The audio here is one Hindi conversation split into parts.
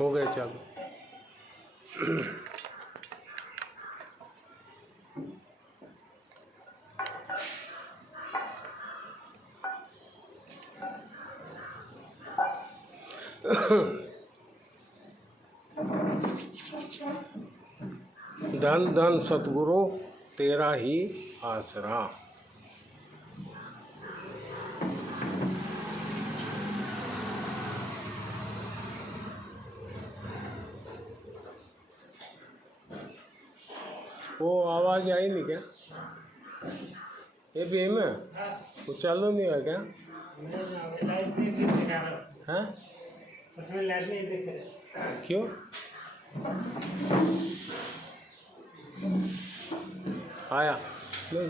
हो गए चालू। धन धन सतगुरु तेरा ही आसरा। वो आवाज़ आई नहीं क्या? ये भी में वो चालू नहीं है क्या? हाँ उसमें लाइट नहीं दिख रहा। क्यों? आया नहीं?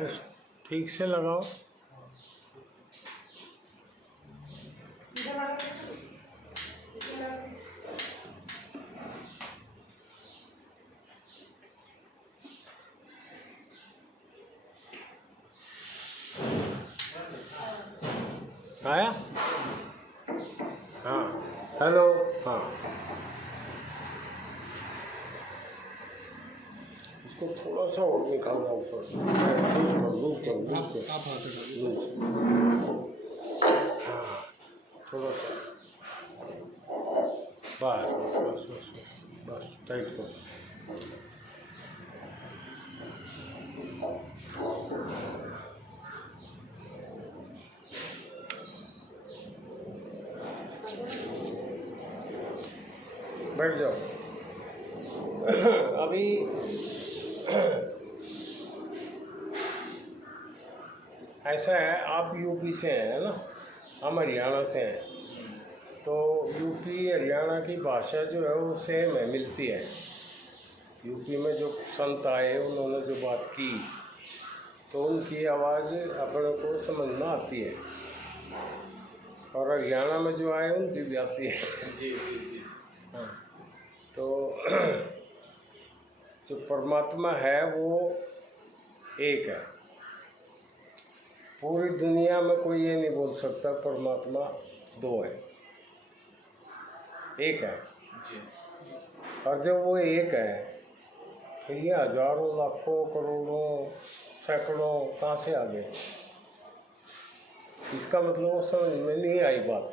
बस ठीक से लगाओ। आया? हाँ हेलो। हाँ इसको थोड़ा सा और निकालना ऊपर। हाँ थोड़ा सा बस बस बस बस टाइट करो। बैठ जाओ। अभी ऐसा है, आप यूपी से हैं ना, हम हरियाणा से हैं, तो यूपी हरियाणा की भाषा जो है वो सेम है, मिलती है। यूपी में जो संत आए उन्होंने जो बात की तो उनकी आवाज़ अपने को समझ में आती है, और हरियाणा में जो आए उनकी भी आती है। जी जी जी। हाँ तो जो परमात्मा है वो एक है। पूरी दुनिया में कोई ये नहीं बोल सकता परमात्मा दो है, एक है। जी। और जब वो एक है तो ये हजारों लाखों करोड़ों सैकड़ों कहाँ से आ गए? इसका मतलब वो समझ में नहीं आई बात।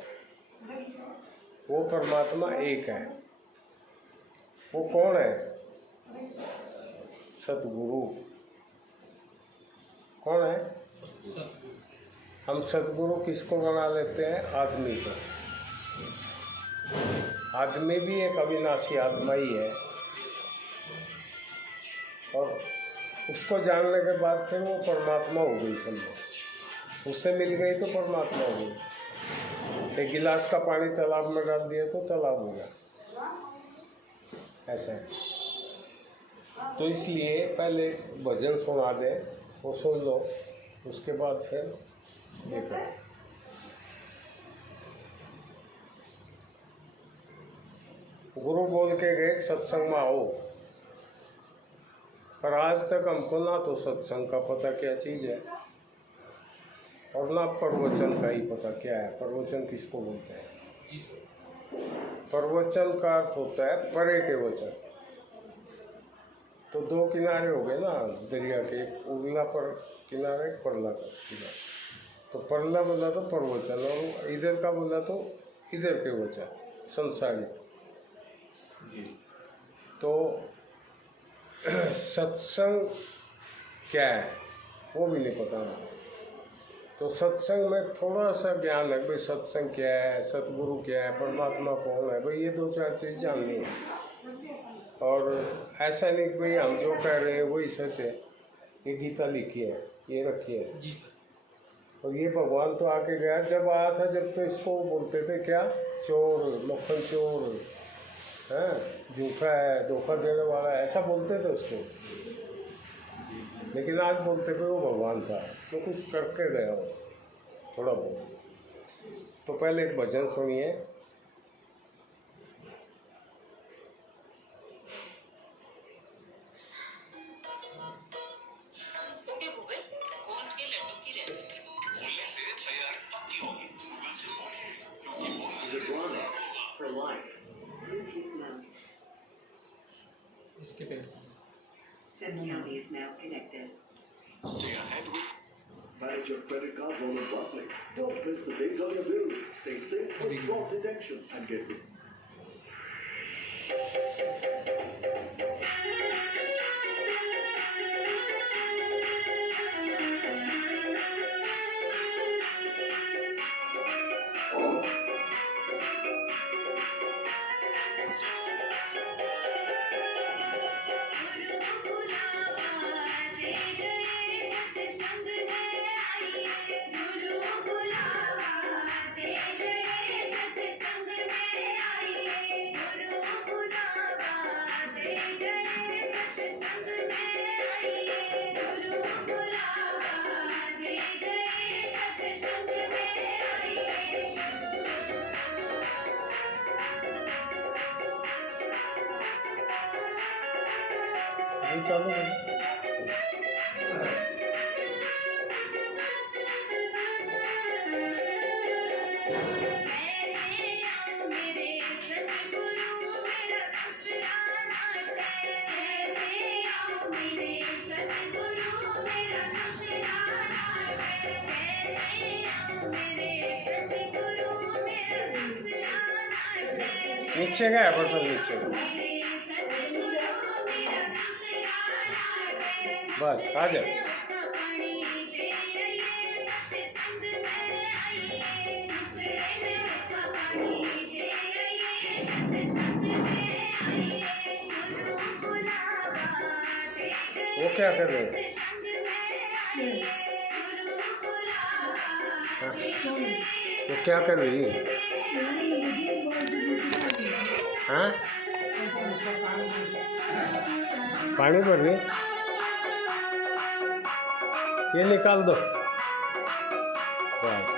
वो परमात्मा एक है। वो कौन है? सतगुरु। कौन है? हम सतगुरु किसको बना लेते हैं? आदमी को। आदमी भी एक अविनाशी आत्मा ही है, और उसको जानने के बाद फिर वो परमात्मा हो गई। समझो उससे मिल गई तो परमात्मा हो गई। एक गिलास का पानी तालाब में डाल दिया तो तालाब हो गया। ऐसा है। तो इसलिए पहले भजन सुना दे, वो सुन लो, उसके बाद फिर देखो। गुरु बोल के गए सत्संग में आओ, पर आज तक हमको ना तो सत्संग का पता क्या चीज़ है, और ना प्रवचन का ही पता क्या है। प्रवचन किसको बोलते हैं? प्रवचन का अर्थ होता है परे के वचन। तो दो किनारे हो गए ना दरिया के, एक उगला पर किनारा, एक परला का किनारा। तो परला बोला तो प्रवचन, और इधर का बोला तो इधर के वचन, संसारिक। जी। तो सत्संग क्या है वो भी नहीं पता ना। तो सत्संग में थोड़ा सा ज्ञान है भाई, सत्संग क्या है, सतगुरु क्या है, परमात्मा कौन है भाई, ये दो चार चीज़ जाननी है। और ऐसा नहीं कि भाई हम जो कह रहे हैं वही सच है। ये गीता लिखी है, ये रखी है जी सर। और ये भगवान तो आके गया, जब आया था जब तो इसको बोलते थे क्या? चोर, मक्खन चोर है, झूठा है, धोखा देने वाला है, ऐसा बोलते थे उसको। लेकिन आज बोलते थे वो भगवान था, तो कुछ करके गया हो थोड़ा बहुत। तो पहले एक भजन सुनिए। ओके गूगल, गोंद के लड्डू की रेसिपी। मूली से तैयार and with Manage your credit cards all in one place. Don't miss the date on your bills. Stay safe with fraud detection and get the चालू है। नीचे गया बर्तन नीचे गया। बस आ जाओ। वो क्या कर रहे हो? हाँ? वो क्या कर रही है? हाँ? पानी भर रही है? ये निकाल दो बस।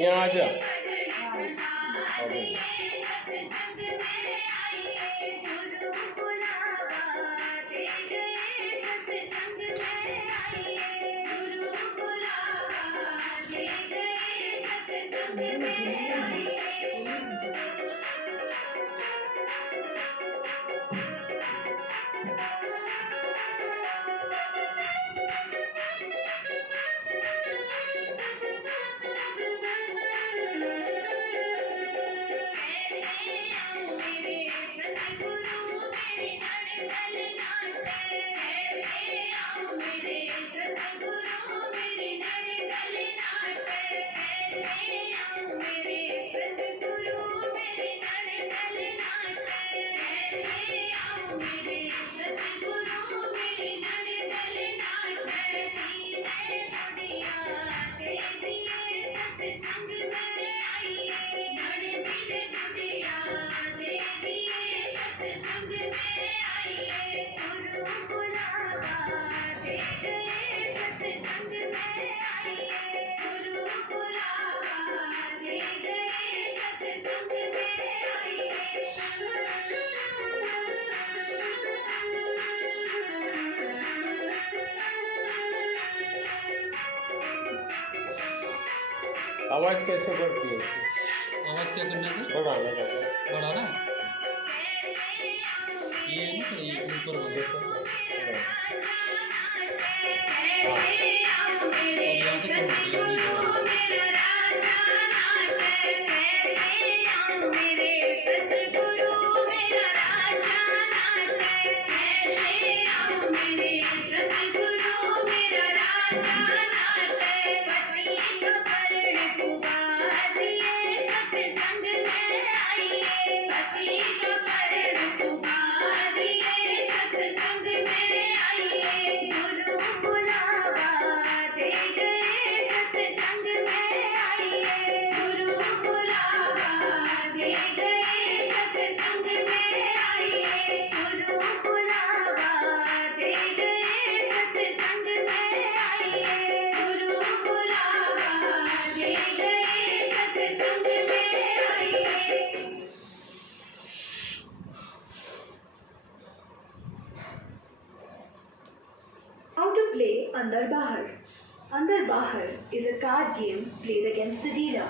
यहाँ आ जा। आवाज़ कैसे बढ़ती है? आवाज़ क्या करना है? बढ़ाना का बढ़ाना है? ये है ना, ये ऊपर वाला। देखो और यहाँ से कम होती है। How to play Andar Bahar. Andar Bahar is a card game played against the dealer.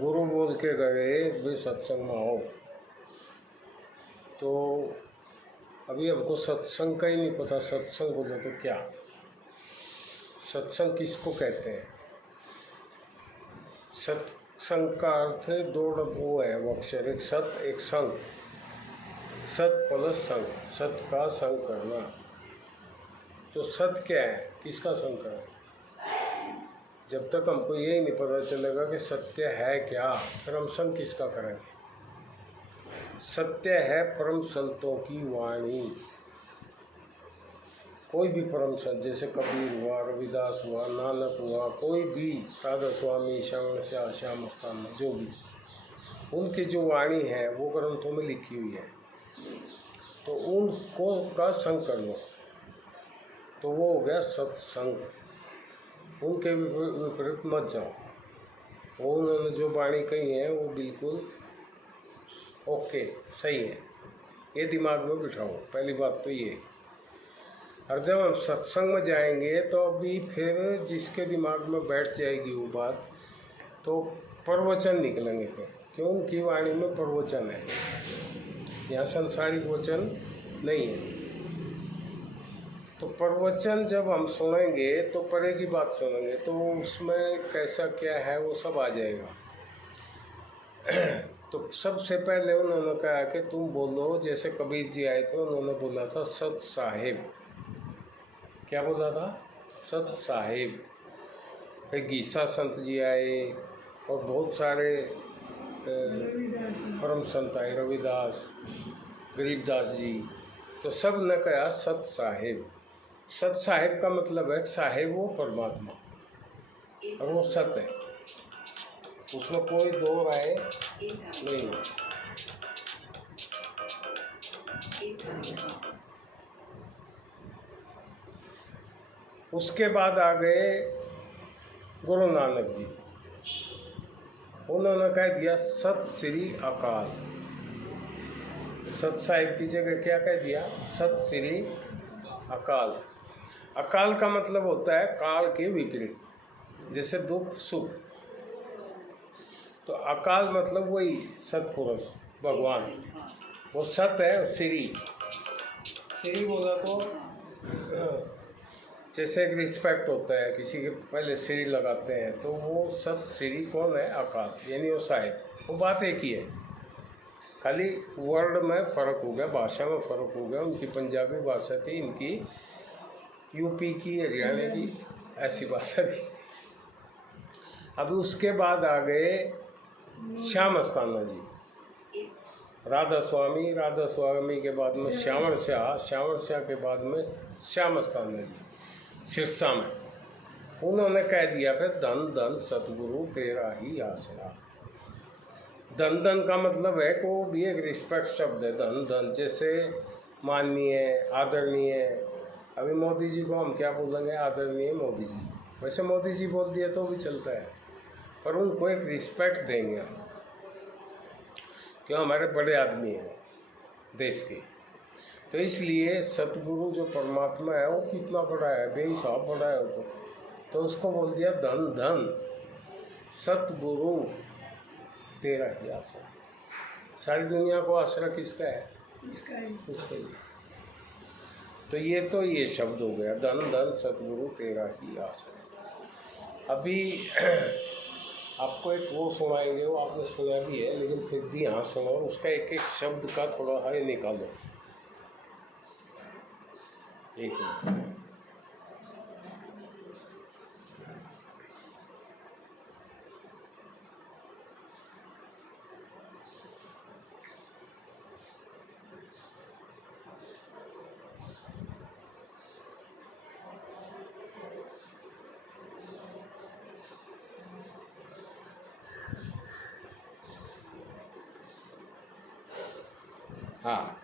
गुरु बोल के गए भी सत्संग में आओ। तो अभी हमको सत्संग का ही नहीं पता, सत्संग बोले तो क्या, सत्संग किसको कहते हैं? सत्संग का अर्थ है दो वो है, वो अक्षर, एक सत एक संग, सत प्लस संग, सत का संग करना। तो सत क्या है, किसका संग करना? जब तक हमको यही नहीं पता चलेगा कि सत्य है क्या, फिर हम संग किसका करेंगे? सत्य है परम संतों की वाणी। कोई भी परम संत, जैसे कबीर हुआ, रविदास हुआ, नानक हुआ, कोई भी, राधा स्वामी, श्रवण श्याम मस्ताना, जो भी, उनकी जो वाणी है वो ग्रंथों में लिखी हुई है, तो उनको का संग कर लो, तो वो हो गया सत्संग। उनके विपरीत मत जाओ। वो उन्होंने जो वाणी कही है वो बिल्कुल ओके, सही है, ये दिमाग में बिठाओ। पहली बात तो ये। और जब हम सत्संग में जाएंगे तो अभी फिर जिसके दिमाग में बैठ जाएगी वो बात, तो प्रवचन निकलेंगे फिर, क्यों? उनकी वाणी में प्रवचन है, यहाँ संसारिक वचन नहीं है। तो प्रवचन जब हम सुनेंगे तो परे की बात सुनेंगे, तो उसमें कैसा क्या है वो सब आ जाएगा। तो सबसे पहले उन्होंने कहा कि तुम बोलो, जैसे कबीर जी आए थे, उन्होंने बोला था सत साहिब। क्या बोला था? सत साहिब। फिर गीसा संत जी आए और बहुत सारे परम संत आए, रविदास, गरीबदास जी, तो सब ने कहा सत साहिब। सत साहिब का मतलब है साहिब वो परमात्मा, और वो सत है, उसमें कोई दो राय नहीं है। उसके बाद आ गए गुरु नानक जी, उन्होंने कह दिया सत श्री अकाल। सत साहिब की जगह क्या कह दिया? सत श्री अकाल। अकाल का मतलब होता है काल के विपरीत, जैसे दुख सुख। तो अकाल मतलब वही सतपुरुष भगवान, वो सत है। और श्री बोला तो जैसे एक रिस्पेक्ट होता है, किसी के पहले श्री लगाते हैं, तो वो सत श्री कौन है? अकाल, यानी वो साहिब। वो बात एक ही है, खाली वर्ड में फ़र्क हो गया, भाषा में फ़र्क हो गया। उनकी पंजाबी भाषा थी, इनकी यूपी की, हरियाणा की, ऐसी भाषा थी। अभी उसके बाद आ गए श्याम मस्ताना जी, राधा स्वामी के बाद में श्यामण शाह के बाद में श्याम मस्ताना जी सिरसा में। उन्होंने कह दिया फिर धन धन सतगुरु तेरा ही आसरा। धन धन का मतलब है कि वो भी एक रिस्पेक्ट शब्द है। धन धन जैसे माननीय, आदरणीय, अभी मोदी जी को हम क्या बोलेंगे, आदरणीय मोदी जी। वैसे मोदी जी बोल दिया तो भी चलता है, पर उनको एक रिस्पेक्ट देंगे हम, क्यों हमारे बड़े आदमी हैं देश के। तो इसलिए सतगुरु जो परमात्मा है वो कितना बड़ा है, बेहिसाब बड़ा है वो। तो उसको बोल दिया धन धन सतगुरु तेरा ही आसरा। सारी दुनिया को आसरा किसका है? उसका ही। तो ये शब्द हो गया, धन धन सतगुरु तेरा ही आसरा। अभी आपको एक वो सुनाएंगे, वो आपने सुना भी है लेकिन फिर भी हाँ सुनो, उसका एक एक शब्द का थोड़ा है निकालो। एक मिनट। हाँ,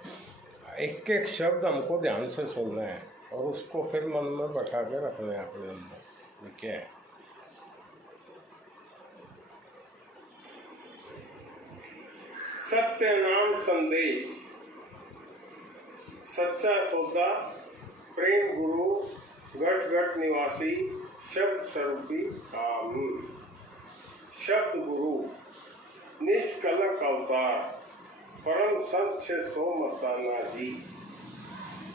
एक एक शब्द हमको ध्यान से सुनना है और उसको फिर मन में बैठा के रखना है अपने अंदर। ये क्या है? सत्य नाम संदेश, सच्चा सौदा, प्रेम गुरु, घट घट निवासी, शब्द स्वरूपी काम। शब्द गुरु, निष्कलंक अवतार, परम संत 600 मस्ताना जी।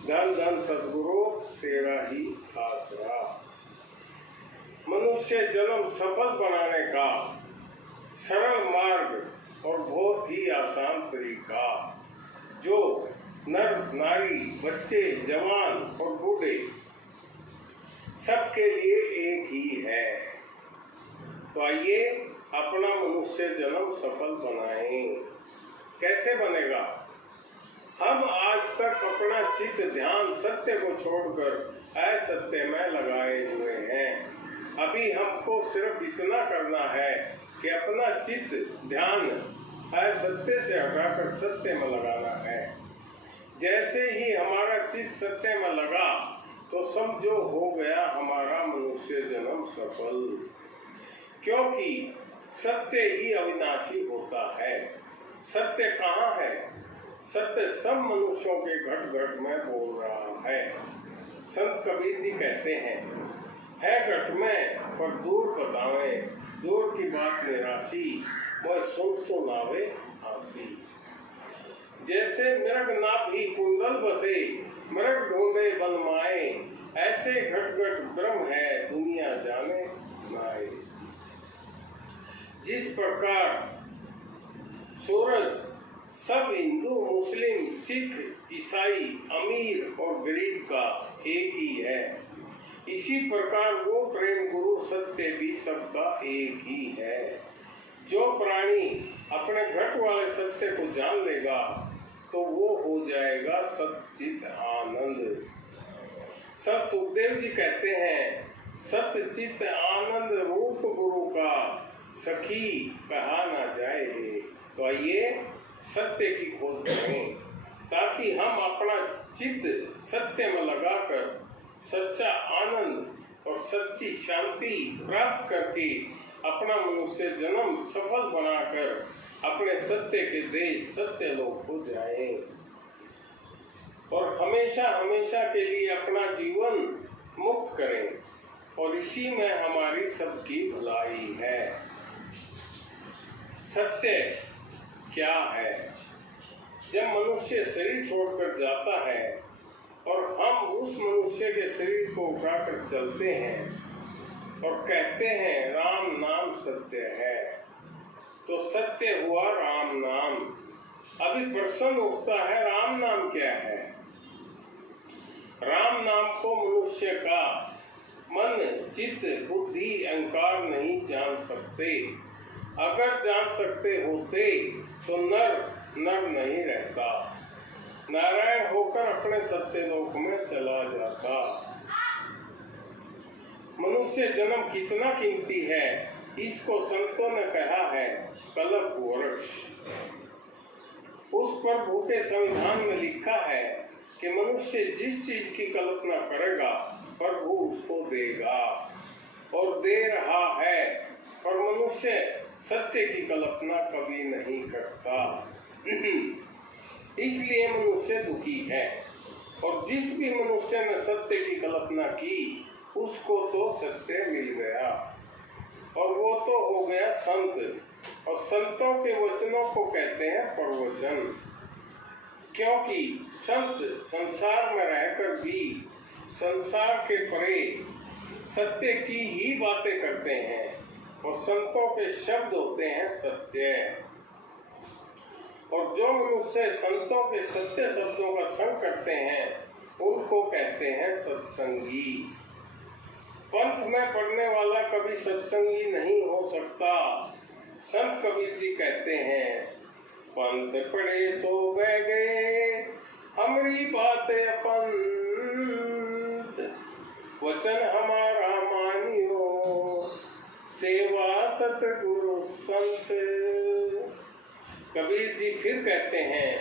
धन धन सतगुरु तेरा ही आसरा। मनुष्य जन्म सफल बनाने का सरल मार्ग और बहुत ही आसान तरीका, जो नर नारी, बच्चे, जवान और बूढ़े सबके लिए एक ही है। तो आइए अपना मनुष्य जन्म सफल बनाएं। कैसे बनेगा? हम आज तक अपना चित्त ध्यान सत्य को छोड़कर असत्य में लगाए हुए हैं। अभी हमको सिर्फ इतना करना है कि अपना चित्त ध्यान असत्य से हटाकर सत्य में लगाना है। जैसे ही हमारा चित्त सत्य में लगा तो समझो हो गया हमारा मनुष्य जन्म सफल, क्योंकि सत्य ही अविनाशी होता है। सत्य कहाँ है? सत्य सब मनुष्यों के घट घट में बोल रहा है। संत कबीर जी कहते हैं, है घट में पर दूर बतावे, दूर की बात निराशी, वह सुन सुनावे आसी। जैसे मृग नाभि कुंडल बसे, मृग ढूंढे बनमाए, ऐसे घट घट ब्रह्म है दुनिया जाने नाए। जिस प्रकार सूरज सब हिंदू, मुस्लिम, सिख, ईसाई, अमीर और गरीब का एक ही है, इसी प्रकार वो प्रेम गुरु सत्य भी सबका एक ही है। जो प्राणी अपने घट वाले सत्य को जान लेगा तो वो हो जाएगा सच्चित आनंद। संत सुखदेव जी कहते हैं, सच्चित आनंद रूप गुरु का सखी कहा ना जाए। तो आइए सत्य की खोज करें, ताकि हम अपना चित्त सत्य में लगाकर सच्चा आनंद और सच्ची शांति प्राप्त करके अपना मनुष्य जन्म सफल बनाकर अपने सत्य के देश सत्य लोक को जाएं और हमेशा हमेशा के लिए अपना जीवन मुक्त करें। और इसी में हमारी सबकी भलाई है। सत्य क्या है? जब मनुष्य शरीर छोड़कर जाता है और हम उस मनुष्य के शरीर को उठाकर चलते हैं और कहते हैं राम नाम सत्य है, तो सत्य हुआ राम नाम। अभी प्रश्न उठता है, राम नाम क्या है? राम नाम को मनुष्य का मन, चित्त, बुद्धि, अहंकार नहीं जान सकते। अगर जान सकते होते तो नर नर नहीं रहता, नारायण होकर अपने सत्यलोक में चला जाता। मनुष्य जन्म कितना कीमती है, इसको संतों ने कहा है कल्प वृक्ष। उस पर भूखे संविधान में लिखा है कि मनुष्य जिस चीज की कल्पना करेगा प्रभु उसको देगा और दे रहा है, पर मनुष्य सत्य की कल्पना कभी नहीं करता। इसलिए मनुष्य दुखी है। और जिस भी मनुष्य ने सत्य की कल्पना की उसको तो सत्य मिल गया और वो तो हो गया संत। और संतों के वचनों को कहते हैं प्रवचन, क्योंकि संत संसार में रहकर भी संसार के परे सत्य की ही बातें करते हैं और संतों के शब्द होते हैं सत्य। और जो मनुष्य संतों के सत्य शब्दों का संग करते हैं उनको कहते हैं सत्संगी। पंथ में पढ़ने वाला कभी सत्संगी नहीं हो सकता। संत कबीर जी कहते हैं, पंथ पढ़े सो बह गए हमारी बातें पंथ, वचन हमारा मानियो सेवा सतगुरु संत। कबीर जी फिर कहते हैं,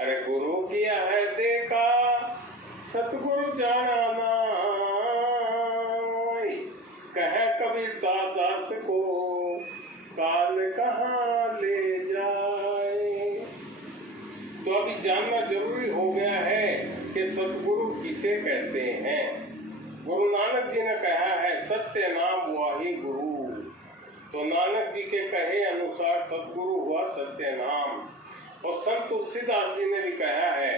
अरे गुरु किया है देखा सतगुरु जाना नाई, कहे कबीर दास को काल कहाँ ले जाए। तो अभी जानना जरूरी हो गया है कि सतगुरु किसे कहते हैं। गुरु नानक जी ने कहा है सत्य नाम वाही गुरु। तो नानक जी के कहे अनुसार सतगुरु हुआ सत्य नाम। और संत तुलसीदास जी ने भी कहा है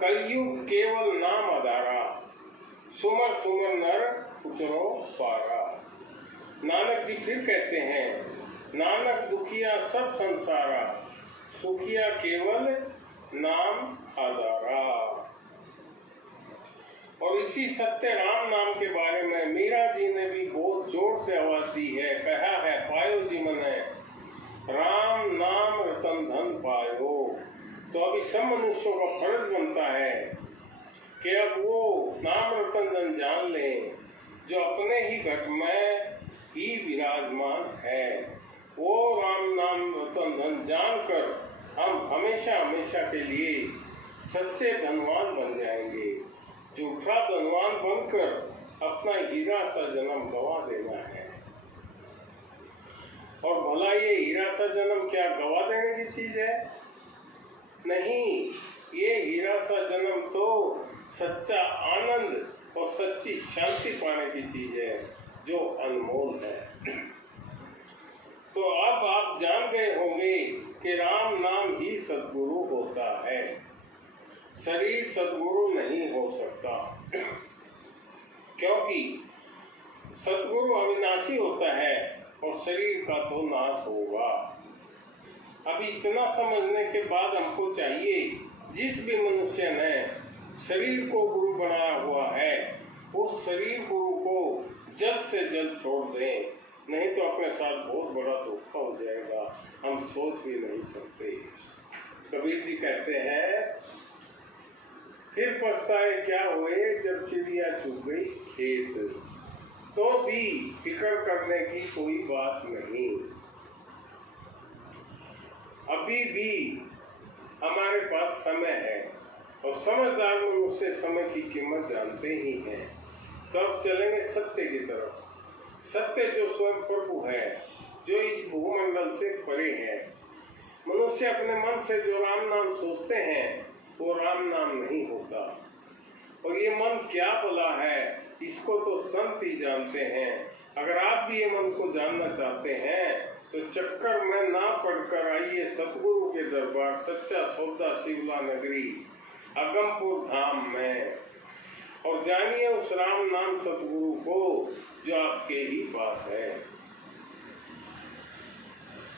कलयुग केवल नाम आधारा, सुमर सुमर नर उतरो पारा। नानक जी फिर कहते हैं, नानक दुखिया सब संसारा, सुखिया केवल नाम आधारा। और इसी सत्य राम नाम के बारे में मीरा जी ने भी बहुत जोर से आवाज दी है। कहा है, पायो जी मने राम नाम रतन धन पायो। तो अभी सब मनुष्यों का फर्ज बनता है कि अब वो नाम रतन धन जान लें जो अपने ही घट में ही विराजमान है। वो राम नाम रतन धन जानकर हम हमेशा हमेशा के लिए सच्चे धनवान बन जाएंगे। झूठा धनवान बनकर अपना हीरा सा जन्म गवा देना है। और भला ये हीरा सा जन्म क्या गवा देने की चीज है? नहीं, ये हीरा सा जन्म तो सच्चा आनंद और सच्ची शांति पाने की चीज है जो अनमोल है। तो अब आप जान गए होंगे कि राम नाम ही सद्गुरु होता है, शरीर सद्गुरु नहीं हो सकता, क्योंकि सद्गुरु अविनाशी होता है और शरीर का तो नाश होगा। अभी इतना समझने के बाद हमको चाहिए जिस भी मनुष्य ने शरीर को गुरु बनाया हुआ है उस शरीर गुरु को जल्द से जल्द छोड़ दें, नहीं तो अपने साथ बहुत बड़ा धोखा हो जाएगा, हम सोच भी नहीं सकते। कबीर जी कहते हैं, फिर पछताए क्या हुए जब चिड़िया चुग गई खेत, तो भी फिक्र करने की कोई बात नहीं। अभी भी हमारे पास समय है और समझदार मनुष्य समय की कीमत जानते ही हैं। तो अब चलेंगे सत्य की तरफ। सत्य जो स्वयं प्रभु है, जो इस भूमंडल से परे है। मनुष्य अपने मन से जो राम नाम सोचते हैं वो राम नाम नहीं होता। और ये मन क्या भला है इसको तो संत ही जानते हैं। अगर आप भी ये मन को जानना चाहते हैं तो चक्कर में ना पड़कर आइए सतगुरु के दरबार, सच्चा सौदा शिवला नगरी अगमपुर धाम में, और जानिए उस राम नाम सतगुरु को जो आपके ही पास है।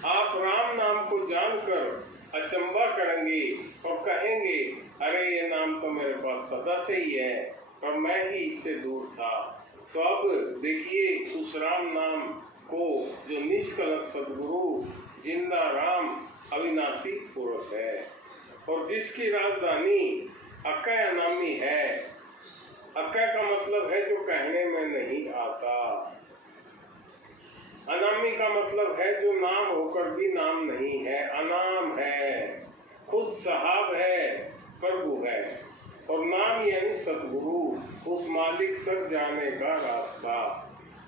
आप राम नाम को जानकर अचंबा करेंगे और कहेंगे, अरे ये नाम तो मेरे पास सदा से ही है और मैं ही इससे दूर था। तो अब देखिए उस राम नाम को जो निष्कलंक सद्गुरु जिंदा राम अविनाशी पुरुष है और जिसकी राजधानी अक्का नामी है। अक्का का मतलब है जो कहने में नहीं आता, अनामी का मतलब है जो नाम होकर भी नाम नहीं है, अनाम है, खुद साहब है और नाम यानी सदगुरु, उस मालिक तक जाने का रास्ता।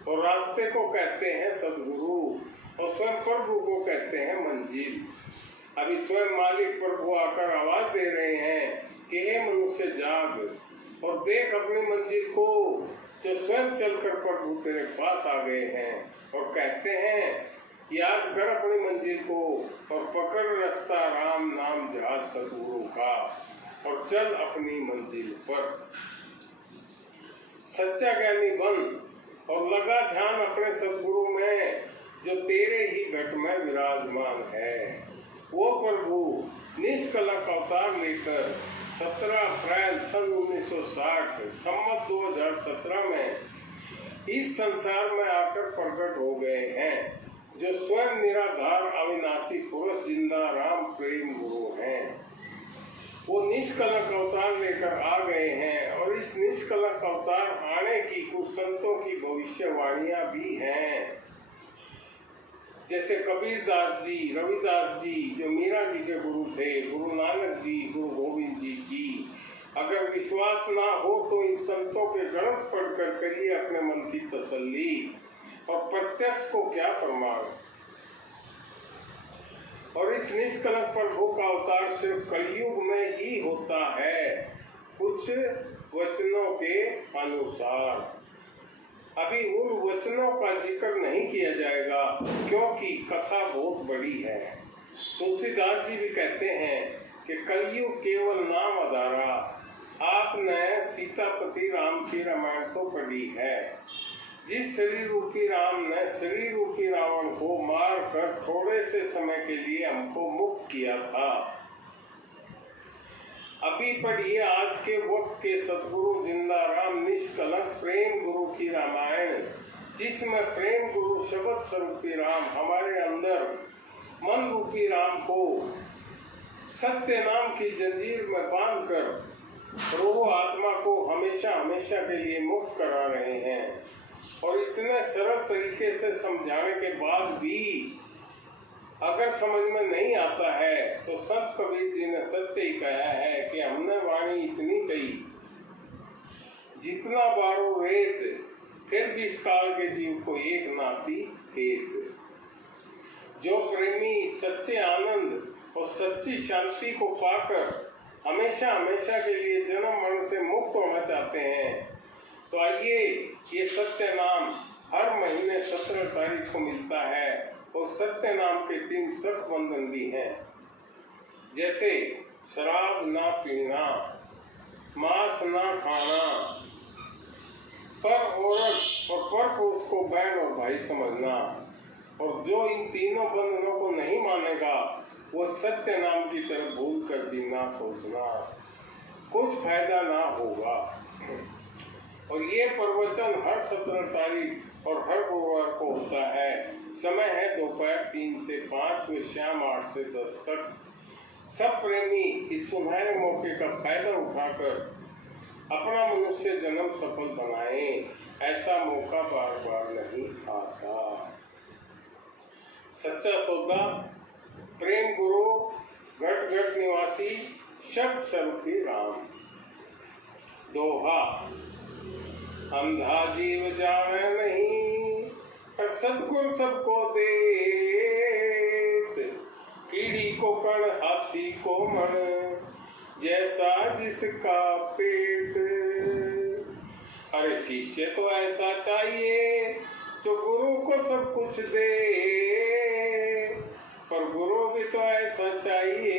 और रास्ते को कहते हैं सदगुरु और स्वयं प्रभु को कहते हैं मंजिल। अभी स्वयं मालिक प्रभु आकर आवाज दे रहे हैं कि हे मनुष्य जाग और देख अपनी मंजिल को, जो स्वयं चलकर प्रभु तेरे पास आ गए हैं। और कहते हैं याद कर अपनी मंजिल को और पकड़ रास्ता राम नाम जहाज सदगुरु का और चल अपनी मंजिल पर। सच्चा ज्ञानी बन और लगा ध्यान अपने सदगुरु में, जो तेरे ही घट में विराजमान है। वो प्रभु निष्कलंक अवतार लेकर 17 अप्रैल सन 1960 संवत 2017 में इस संसार में आकर प्रकट हो गए हैं, जो स्वयं निराधार अविनाशी पुरुष जिंदा राम प्रेम गुरु हैं। वो निष्कलंक अवतार लेकर आ गए हैं और इस निष्कलंक अवतार आने की कुछ संतों की भविष्यवाणियां भी हैं, जैसे कबीर दास जी, रविदास जी जो मीरा जी के गुरु थे, गुरु नानक जी, गुरु गोविंद जी की। अगर विश्वास ना हो तो इन संतों के ग्रंथ पढ़कर करिए अपने मन की तसल्ली, और प्रत्यक्ष को क्या प्रमाण। और इस निष्कलंक प्रभु का अवतार सिर्फ कलयुग में ही होता है, कुछ वचनों के अनुसार। अभी उन वचनों का जिक्र नहीं किया जाएगा क्योंकि कथा बहुत बड़ी है। तुलसीदास जी भी कहते हैं कि कलयुग केवल नाम आधारा। आपने सीतापति राम की रामायण तो पढ़ी है, जिस शरीर रूपी राम ने शरीर रूपी रावण को मार कर थोड़े से समय के लिए हमको मुक्त किया था। अभी पढ़िए आज के वक्त के सतगुरु जिंदा राम निष्कलंक प्रेम गुरु की रामायण, जिसमें प्रेम गुरु शब्द स्वरूपी राम हमारे अंदर मन रूपी राम को सत्य नाम की जंजीर में बांधकर रोह आत्मा को हमेशा हमेशा के लिए मुक्त करा रहे हैं। और इतने सरल तरीके से समझाने के बाद भी अगर समझ में नहीं आता है तो संत कबीर जी ने सत्य ही कहा है कि हमने वाणी इतनी कही जितना बारो रेत, फिर भी इस काल के जीव को एक नाती हेत। जो प्रेमी सच्चे आनंद और सच्ची शांति को पाकर हमेशा हमेशा के लिए जन्म मरण से मुक्त होना चाहते हैं, तो आइए ये सत्य नाम हर महीने 17 तारीख को मिलता है। और सत्य नाम के 3 सख्त बंधन भी हैं, जैसे शराब ना पीना, मांस ना खाना, पर औरत और पर पुरुष को बहन और भाई समझना। और जो इन तीनों बंधनों को नहीं मानेगा वो सत्य नाम की तरफ भूल कर भी ना सोचना, कुछ फायदा ना होगा। और ये प्रवचन हर 17 तारीख और हर गुरुवार को होता है। समय है दोपहर 3 से 5 व शाम 8 से 10 तक। सब प्रेमी इस सुनहरे मौके का फायदा उठाकर अपना मनुष्य जन्म सफल बनाएं। ऐसा मौका बार बार नहीं आता। सच्चा सौदा प्रेम गुरु घट घट निवासी शब्द स्वरूपी राम। दोहा अंधा जीव जाने नहीं, पर सद्गुरु सबको देत। कीड़ी को कण हाथी को मन, जैसा जिसका पेट। अरे शिष्य तो ऐसा चाहिए जो गुरु को सब कुछ दे, पर गुरु भी तो ऐसा चाहिए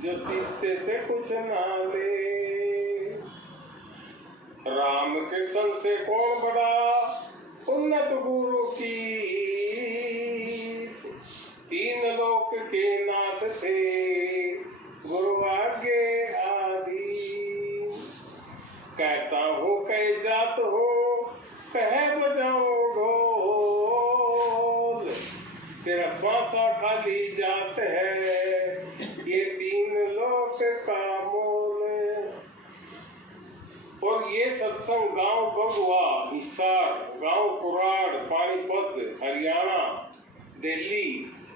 जो शिष्य से कुछ ना ले। राम कृष्ण से कौन बड़ा उन्नत गुरु की, 3 लोक के नाथ थे गुरु आगे आदि। कहता हूँ कह जात हो, कहे बजाओ ढोल। तेरा श्वासा खाली जात है, ये 3 लोक का मोल। और ये सत्संग गांव बगुआ, हिसार, गांव कुराड़, पानीपत, हरियाणा, दिल्ली,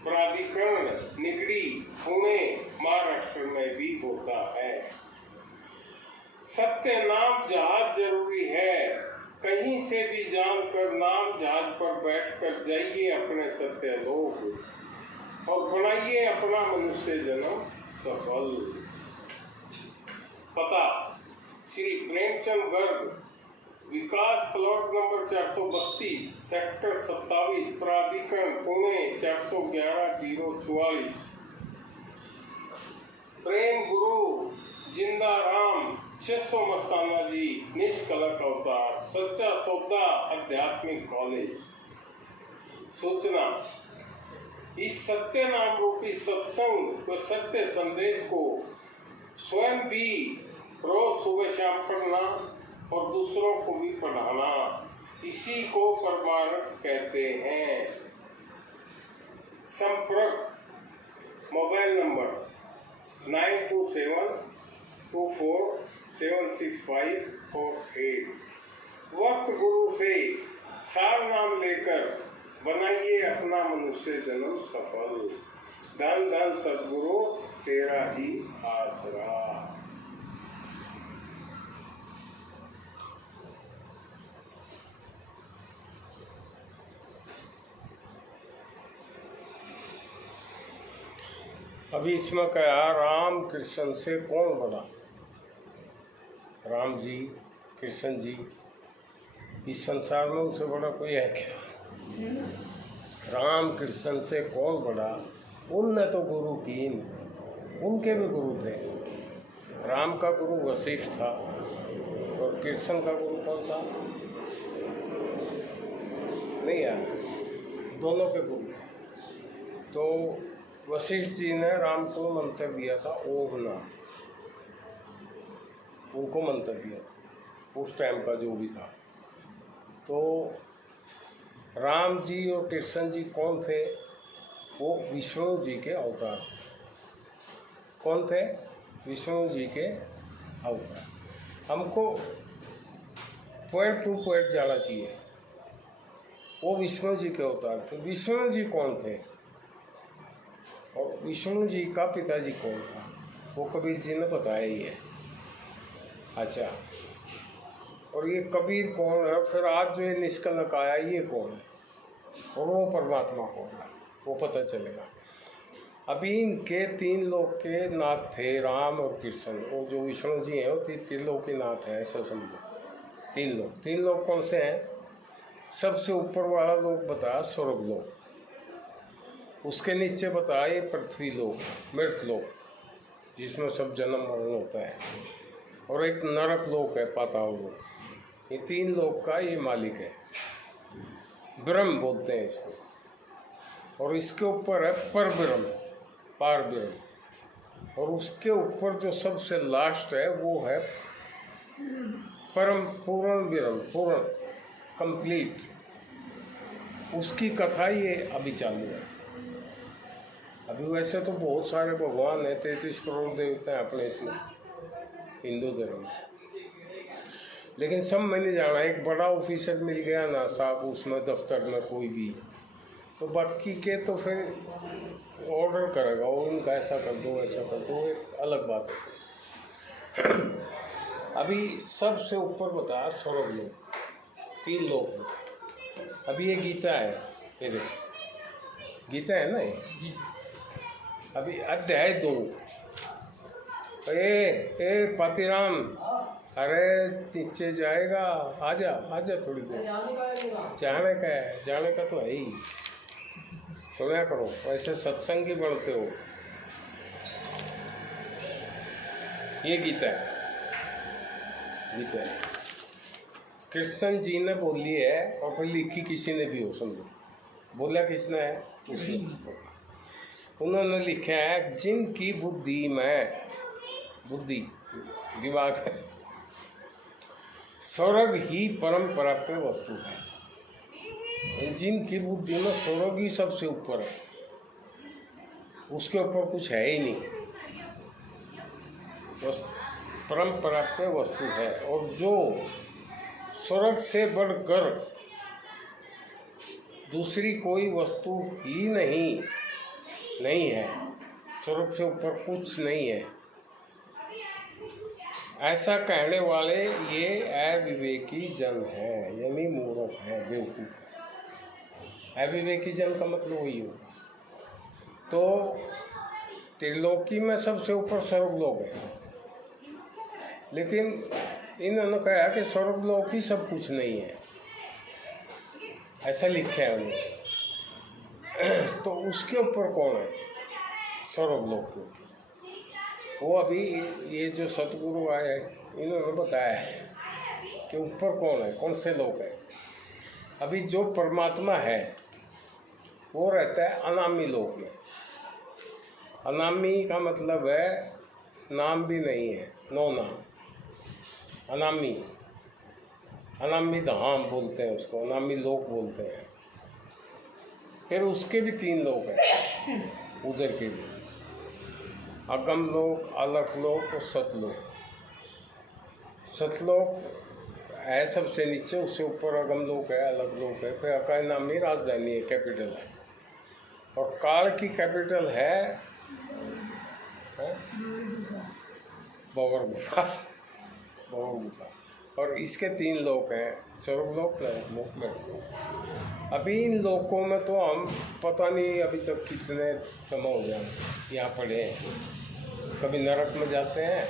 प्राधिकरण, निगड़ी, पुणे, महाराष्ट्र में भी होता है। सत्य नाम जहाज जरूरी है, कहीं से भी जानकर नाम जहाज पर बैठकर जाइए अपने सत्य लोग और बनाइए अपना मनुष्य जन्म सफल। पता श्री प्रेमचंद गर्ग, विकास प्लॉट नंबर 432, सेक्टर 27, प्राधिकरण पुणे 411-044। प्रेम गुरु जिंदा राम 600 मस्ताना जी, निष्कलंक अवतार, सच्चा सौदा आध्यात्मिक कॉलेज। सूचना, इस सत्य नाम रूपी सत्संग व सत्य संदेश को स्वयं भी रोज सुबह शाम पढ़ना और दूसरों को भी पढ़ाना, इसी को परमार्थ कहते हैं। संपर्क मोबाइल नंबर 9272476548। वक्त गुरु से सार नाम लेकर बनाइए अपना मनुष्य जन्म सफल। धन धन सद्गुरु तेरा ही आसरा। अभी इसमें कहा राम कृष्ण से कौन बड़ा? राम जी, कृष्ण जी, इस संसार में उनसे बड़ा कोई है क्या? राम कृष्ण से कौन बड़ा? उनने तो गुरु कीन, उनके भी गुरु थे। राम का गुरु वशिष्ठ था और कृष्ण का गुरु कौन था? नहीं यार, दोनों के गुरु थे। तो वशिष्ठ जी ने राम को मंत्र दिया था ओघना, उनको मंत्र दिया उस टाइम का जो भी था। तो राम जी और कृष्ण जी कौन थे? वो विष्णु जी के अवतार। कौन थे? विष्णु जी के अवतार। हमको पॉइंट टू पॉइंट जाना चाहिए। वो विष्णु जी के अवतार थे। विष्णु जी कौन थे और विष्णु जी का पिताजी कौन था? वो कबीर जी ने बताया ही है। अच्छा, और ये कबीर कौन है? फिर आज जो ये निष्कलंक आया ये कौन है? और वो परमात्मा कौन है? वो पता चलेगा। अभी इनके 3 लोक के नाथ थे, राम और कृष्ण। वो जो विष्णु जी हैं वो 3 लोक के नाथ हैं, ऐसा समझो। 3 लोक कौन से हैं? सबसे ऊपर वाला लोक बताया स्वर्ग लोक, उसके नीचे बताया ये पृथ्वी लोक, मृत लोक, जिसमें सब जन्म मरण होता है, और एक नरक लोक है, पाताल लोक। ये 3 लोक का ये मालिक है। ब्रह्म बोलते हैं इसको। और इसके ऊपर है पर ब्रह्म, पार ब्रह्म। और उसके ऊपर जो सबसे लास्ट है वो है परम पूर्ण ब्रह्म, पूर्ण कंप्लीट। उसकी कथा ये अभी चालू है। अभी वैसे तो बहुत सारे भगवान हैं, 33 करोड़ देवता हैं अपने इसमें हिंदू धर्म में, लेकिन सब मैंने जाना। एक बड़ा ऑफिसर मिल गया ना साहब उसमें दफ्तर में कोई भी, तो बाकी के तो फिर ऑर्डर करेगा वो, इनका ऐसा कर दो ऐसा कर दो, एक अलग बात है। अभी सबसे ऊपर बताया स्वर्ग लोक, 3 लोक। अभी ये गीता है, ये देखो गीता है ना ये। अभी अध्याय 2। ए पातीराम, अरे नीचे जाएगा, आजा थोड़ी देर। जाने का है, जाने का तो है ही, सुना करो, वैसे सत्संगी बनते हो। ये गीता है, गीता है कृष्ण जी ने बोली है, और फिर लिखी किसी ने भी हो, समझो। बोला किसने है? उसने। उन्होंने लिखा है जिनकी बुद्धि में, बुद्धि दिमाग है, स्वर्ग ही परम प्राप्य वस्तु है। जिनकी बुद्धि में स्वर्ग ही सबसे ऊपर है, उसके ऊपर कुछ है ही नहीं, बस परम प्राप्य वस्तु है। और जो स्वर्ग से बढ़कर दूसरी कोई वस्तु ही नहीं है, स्वर्ग से ऊपर कुछ नहीं है। ऐसा कहने वाले ये अविवेकी जन हैं, यानी मूर्ख हैं, बेवकूफ। अविवेकी जन का मतलब वही हो। तो त्रिलोकी में सबसे ऊपर स्वर्गलोक है, लेकिन इन्होंने कहा कि स्वर्गलोक ही सब कुछ नहीं है, ऐसा लिखा है उन्होंने। तो उसके ऊपर कौन है स्वर्गलोक के? वो अभी ये जो सतगुरु आए इन्होंने बताया है कि ऊपर कौन है, कौन से लोग हैं। अभी जो परमात्मा है वो रहता है अनामी लोक में। अनामी का मतलब है नाम भी नहीं है, नो नाम, अनामी। अनामी धाम बोलते हैं उसको, अनामी लोक बोलते हैं। फिर उसके भी 3 लोक हैं उधर के भी, अगम लोक, अलख लोक और सतलोक। सतलोक है सबसे नीचे, उससे ऊपर अगम लोक है, अलग लोक है, फिर अकाय नामी राजधानी है, कैपिटल है। और काल की कैपिटल है बबर गुफा, बबर गुफा। और इसके 3 लोक हैं, स्वर्गलोक, नरक में। अभी इन लोकों में तो हम पता नहीं अभी तक कितने समय हो गया यहाँ पढ़े हैं। कभी नरक में जाते हैं,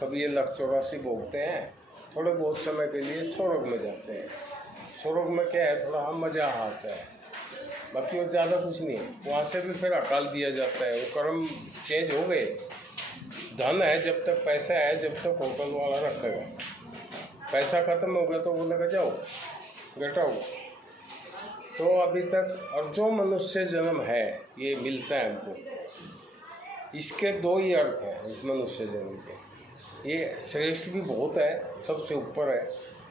कभी ये लख 84 भोगते हैं, थोड़े बहुत समय के लिए स्वर्ग में जाते हैं। स्वर्ग में क्या है, थोड़ा हम मज़ा आता है, बाकी वो ज़्यादा कुछ नहीं है। वहाँ से भी फिर अकाल दिया जाता है, वो कर्म चेंज हो गए। धन है जब तक, पैसा है जब तक होटल वाला रखेगा, पैसा ख़त्म हो गया तो बोलेगा जाओ गेट आउट। तो अभी तक, और जो मनुष्य जन्म है ये मिलता है हमको, इसके 2 ही अर्थ हैं इस मनुष्य जन्म के। ये श्रेष्ठ भी बहुत है, सबसे ऊपर है,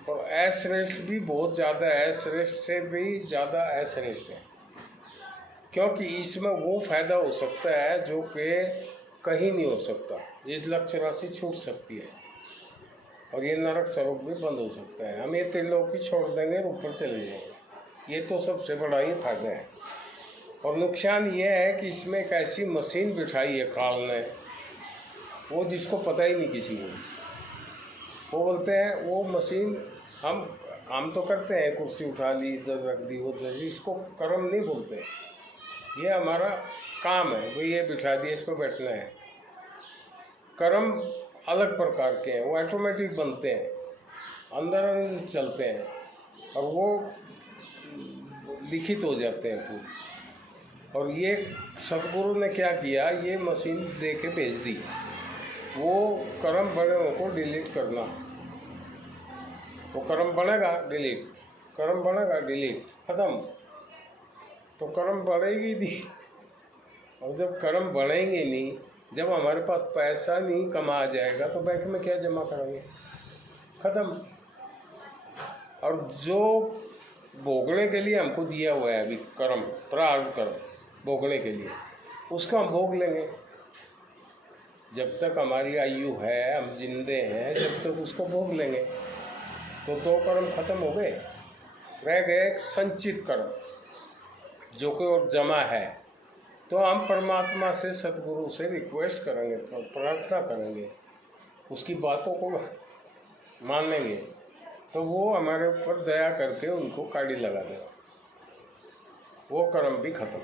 और अश्रेष्ठ भी बहुत ज़्यादा है, श्रेष्ठ से भी ज़्यादा अश्रेष्ठ है। क्योंकि इसमें वो फायदा हो सकता है जो कि कहीं नहीं हो सकता। ये लक्ष्य राशि छूट सकती है, और ये नरक स्वरूप भी बंद हो सकता है। हम ये त्रिलोकी छोड़ देंगे और ऊपर चले जाएंगे। ये तो सबसे बड़ा ही फायदा है। और नुकसान ये है कि इसमें एक ऐसी मशीन बिठाई है काल ने, वो जिसको पता ही नहीं किसी को। वो बोलते हैं वो मशीन, हम तो करते हैं, कुर्सी उठा ली, इधर रख दी, उधर, इसको कर्म नहीं बोलते। ये हमारा काम है, वो ये बिठा दिया, इसको बैठना है। कर्म अलग प्रकार के हैं, वो ऑटोमेटिक बनते हैं, अंदर चलते हैं, और वो लिखित हो जाते हैं पूरे। और ये सतगुरु ने क्या किया, ये मशीन दे के भेज दी, वो कर्म बने को डिलीट करना। वो कर्म बनेगा डिलीट, कर्म बनेगा डिलीट, ख़त्म। तो कर्म बढ़ेगी नहीं, और जब कर्म बढ़ेंगे नहीं, जब हमारे पास पैसा नहीं कमा जाएगा तो बैंक में क्या जमा करेंगे, ख़त्म। और जो भोगने के लिए हमको दिया हुआ है अभी कर्म, प्रारब्ध कर्म भोगने के लिए, उसको हम भोग लेंगे। जब तक हमारी आयु है, हम जिंदे हैं, जब तक उसको भोग लेंगे। तो 2 कर्म खत्म हो गए, रह गए एक संचित कर्म जो कि और जमा है। तो हम परमात्मा से, सतगुरु से रिक्वेस्ट करेंगे, प्रार्थना करेंगे, उसकी बातों को मानेंगे, तो वो हमारे ऊपर दया करके उनको काड़ी लगा देगा, वो कर्म भी खत्म।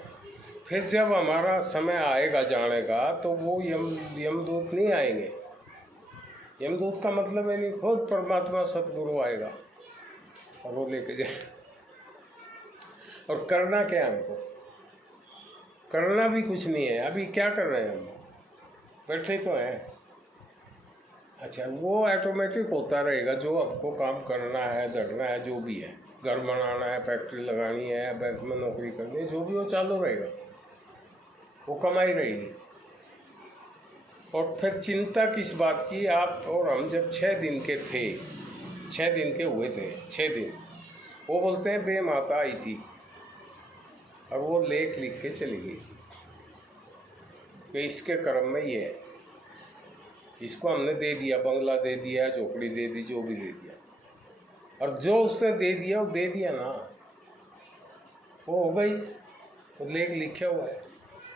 फिर जब हमारा समय आएगा जाने का, तो वो यमदूत नहीं आएंगे। यमदूत का मतलब है नहीं, खुद परमात्मा सतगुरु आएगा और वो लेके जाए। और करना क्या है हमको? करना भी कुछ नहीं है। अभी क्या कर रहे हैं हम? बैठे तो हैं। अच्छा, वो ऑटोमेटिक होता रहेगा, जो आपको काम करना है, धरना है, जो भी है, घर बनाना है, फैक्ट्री लगानी है, बैंक में नौकरी करनी है, जो भी वो चालू रहेगा, वो कमाई रहेगी। और फिर चिंता किस बात की? आप और हम जब 6 दिन के थे, 6 दिन के हुए थे, 6 दिन, वो बोलते हैं बे माता आई थी और वो लेख लिख के चली गई कि इसके कर्म में ये है, इसको हमने दे दिया, बंगला दे दिया, झोपड़ी दे दी, जो भी दे दिया। और जो उसने दे दिया वो दे दिया ना, वो हो गई, वो लेख लिखा हुआ है,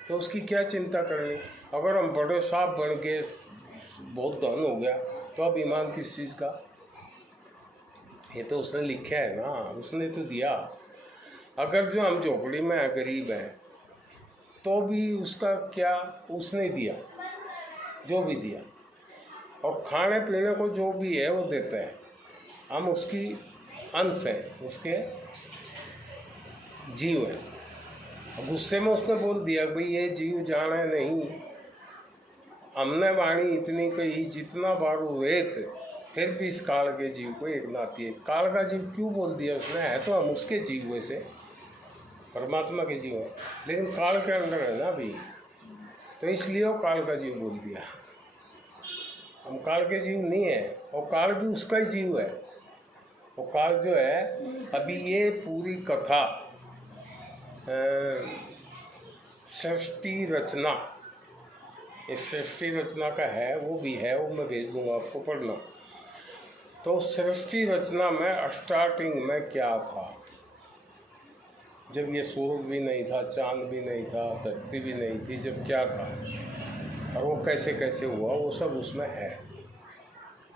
तो उसकी क्या चिंता करनी? अगर हम बड़े साहब बन के बहुत धन हो गया, तो अभिमान किस चीज़ का? ये तो उसने लिखा है ना, उसने तो दिया। अगर जो हम झोपड़ी में हैं, गरीब हैं, तो भी उसका क्या, उसने दिया जो भी दिया, और खाने पीने को जो भी है वो देता है। हम उसकी अंश हैं, उसके जीव हैं। गुस्से में उसने बोल दिया भाई ये जीव जाना नहीं, हमने वाणी इतनी कही जितना बारू रेत, फिर भी इस काल के जीव को एक नाती है। काल का जीव क्यों बोल दिया उसने? है तो हम उसके जीव वैसे, परमात्मा के जीव हैं, लेकिन काल के अंदर है ना अभी, तो इसलिए वो काल का जीव बोल दिया। हम काल के जीव नहीं है, और काल भी उसका ही जीव है। वो काल जो है, अभी ये पूरी कथा सृष्टि रचना, इस सृष्टि रचना का है, वो भी है, वो मैं भेज दूंगा आपको पढ़ना। तो सृष्टि रचना में स्टार्टिंग में क्या था, जब ये सूरज भी नहीं था, चांद भी नहीं था, धरती भी नहीं थी, जब क्या था और वो कैसे कैसे हुआ, वो सब उसमें है,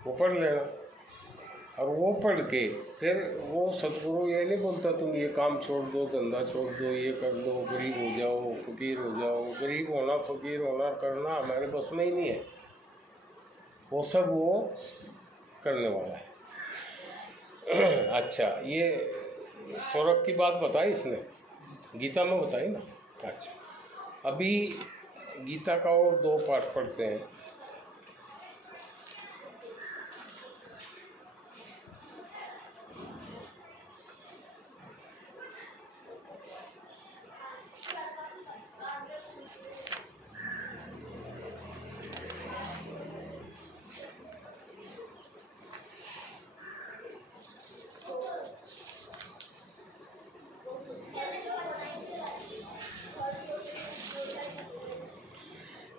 वो पढ़ लेना। और वो पढ़ के फिर वो सतगुरु ये नहीं बोलता तुम ये काम छोड़ दो, धंधा छोड़ दो, ये कर दो, गरीब हो जाओ, फकीर हो जाओ। गरीब होना, फकीर होना, करना हमारे बस में ही नहीं है, वो सब वो करने वाला है। अच्छा, ये स्वर्ग की बात बताई इसने, गीता में बताई ना। अच्छा, अभी गीता का और 2 पाठ पढ़ते हैं।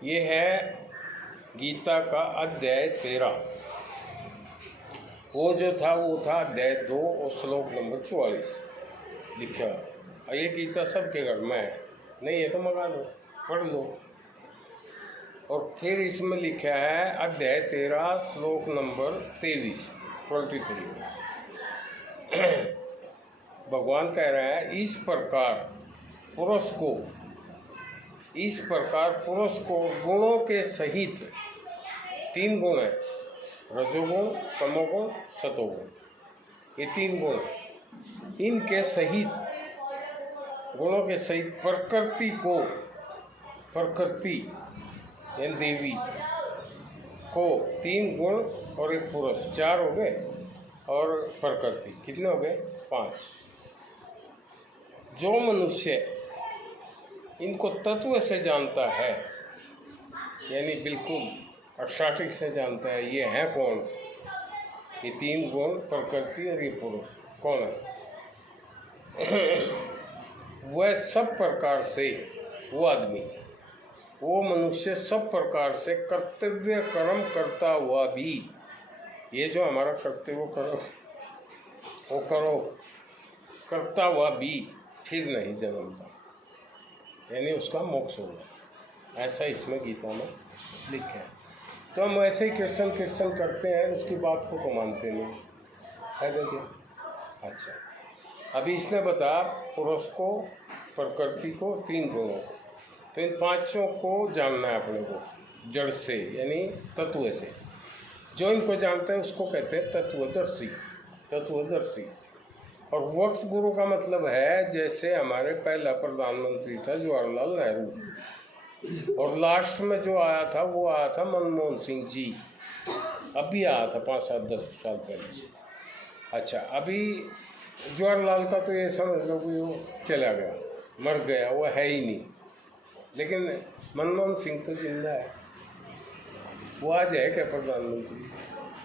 ये है गीता का अध्याय 13। वो जो था वो था अध्याय 2 और श्लोक नंबर 44 लिखा। और ये गीता सबके घर में है, नहीं है तो मंगा लो, पढ़ लो। और फिर इसमें लिखा है अध्याय 13 श्लोक नंबर 23 भगवान कह रहा है, इस प्रकार पुरुष को गुणों के सहित, 3 गुण है, रजोगुण, तमोगुण, सतोगुण, ये 3 गुण, इनके सहित, गुणों के सहित प्रकृति यानी देवी को 3 गुण और 1 पुरुष, 4 हो गए, और प्रकृति कितने हो गए? 5। जो मनुष्य इनको तत्व से जानता है, यानी बिल्कुल स्टार्टिंग से जानता है ये है कौन, ये 3 गुण, प्रकृति और ये पुरुष कौन है, वह सब प्रकार से, वो आदमी, वो मनुष्य सब प्रकार से कर्तव्य कर्म करता हुआ भी, ये जो हमारा कर्तव्य करो वो करो करता हुआ भी फिर नहीं जन्मता, यानी उसका मोक्ष होगा, ऐसा इसमें गीता में लिखा है। तो हम ऐसे ही कीर्तन करते हैं, उसकी बात को तो मानते नहीं है। देखिए, अच्छा, अभी इसने बताया पुरुष को, प्रकृति को, 3 गुणों को, तो इन 5 को जानना है अपने को जड़ से, यानी तत्व से। जो इनको जानता है उसको कहते हैं तत्वदर्शी। और वक्स गुरु का मतलब है, जैसे हमारे पहला प्रधानमंत्री था जवाहरलाल नेहरू, और लास्ट में जो आया था वो आया था मनमोहन सिंह जी, अभी आया था 5, 7, 10 साल पहले। अच्छा, अभी जवाहरलाल का तो ये समझ लो कि वो चला गया, मर गया, वो है ही नहीं। लेकिन मनमोहन सिंह तो जिंदा है, वो आज है क्या प्रधानमंत्री?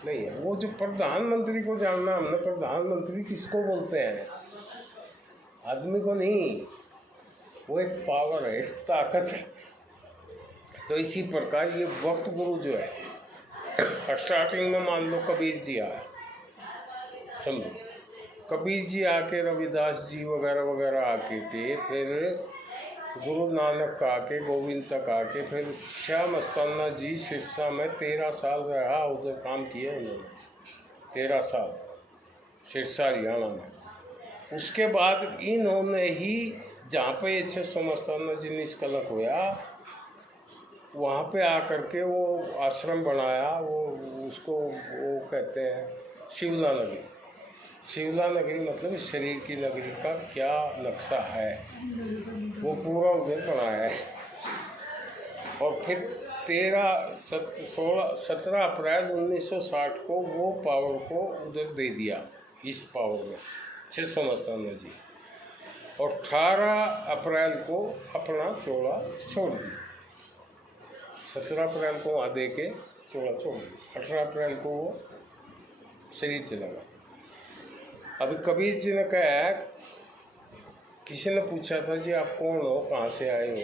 नहीं है। वो जो प्रधानमंत्री को जानना हमने, प्रधानमंत्री किसको बोलते हैं? आदमी को नहीं, वो एक पावर है, एक ताकत है। तो इसी प्रकार ये वक्त गुरु जो है, स्टार्टिंग में मान लो कबीर जी आए, समझो कबीर जी आके, रविदास जी वगैरह वगैरह आके के फिर गुरु नानक का आके, गोविंद तक आके, फिर श्याम अस्थाना जी सिरसा में 13 साल रहा, उधर काम किया इन्होंने 13 साल सिरसा हरियाणा में। उसके बाद इन्होंने ही जहाँ पे ये 600 मस्ताना जी निष्कलंक होया, वहाँ पे आकर के वो आश्रम बनाया, वो उसको वो कहते हैं शिवला नगरी। शिवला नगरी मतलब शरीर की नगरी का क्या नक्शा है वो पूरा उधर बनाया है। और फिर 17 अप्रैल 1960 को वो पावर को उधर दे दिया, इस पावर में 600 मस्ताना जी। और 18 अप्रैल को अपना चोला छोड़ दिया। 17 अप्रैल को वहाँ दे के चोला छोड़ दिया, 18 अप्रैल को वो शरीर चला गया। अभी कबीर जी ने कहा, किसी ने पूछा था जी आप कौन हो, कहाँ से आए हो,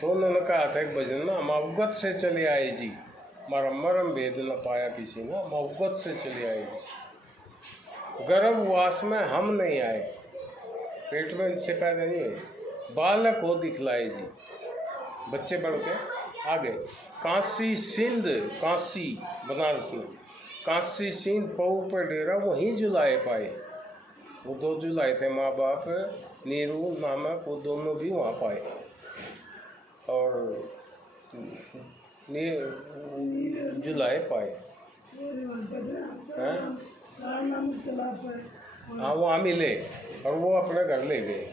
तो उन्होंने कहा था एक भजन ना, हम अवगत से चले आए जी, हमारा मरम भेद न पाया किसी ने, हम अवगत से चले आए जी। गर्भवास में हम नहीं आए, पेट में इनसे पैदा नहीं हुए, बालक हो दिखलाए जी, बच्चे बढ़ के आ गए। काशी सिंध, काशी बनारस में, काशी सिंध पऊ पर डेरा, वहीं जुलाए पाए। वो 2 जुलाए थे माँ बाप, नीरू नामक, वो दोनों भी वहाँ पाए। और जुलाए पाए हैं, हाँ वहाँ मिले और वो अपने घर ले गए।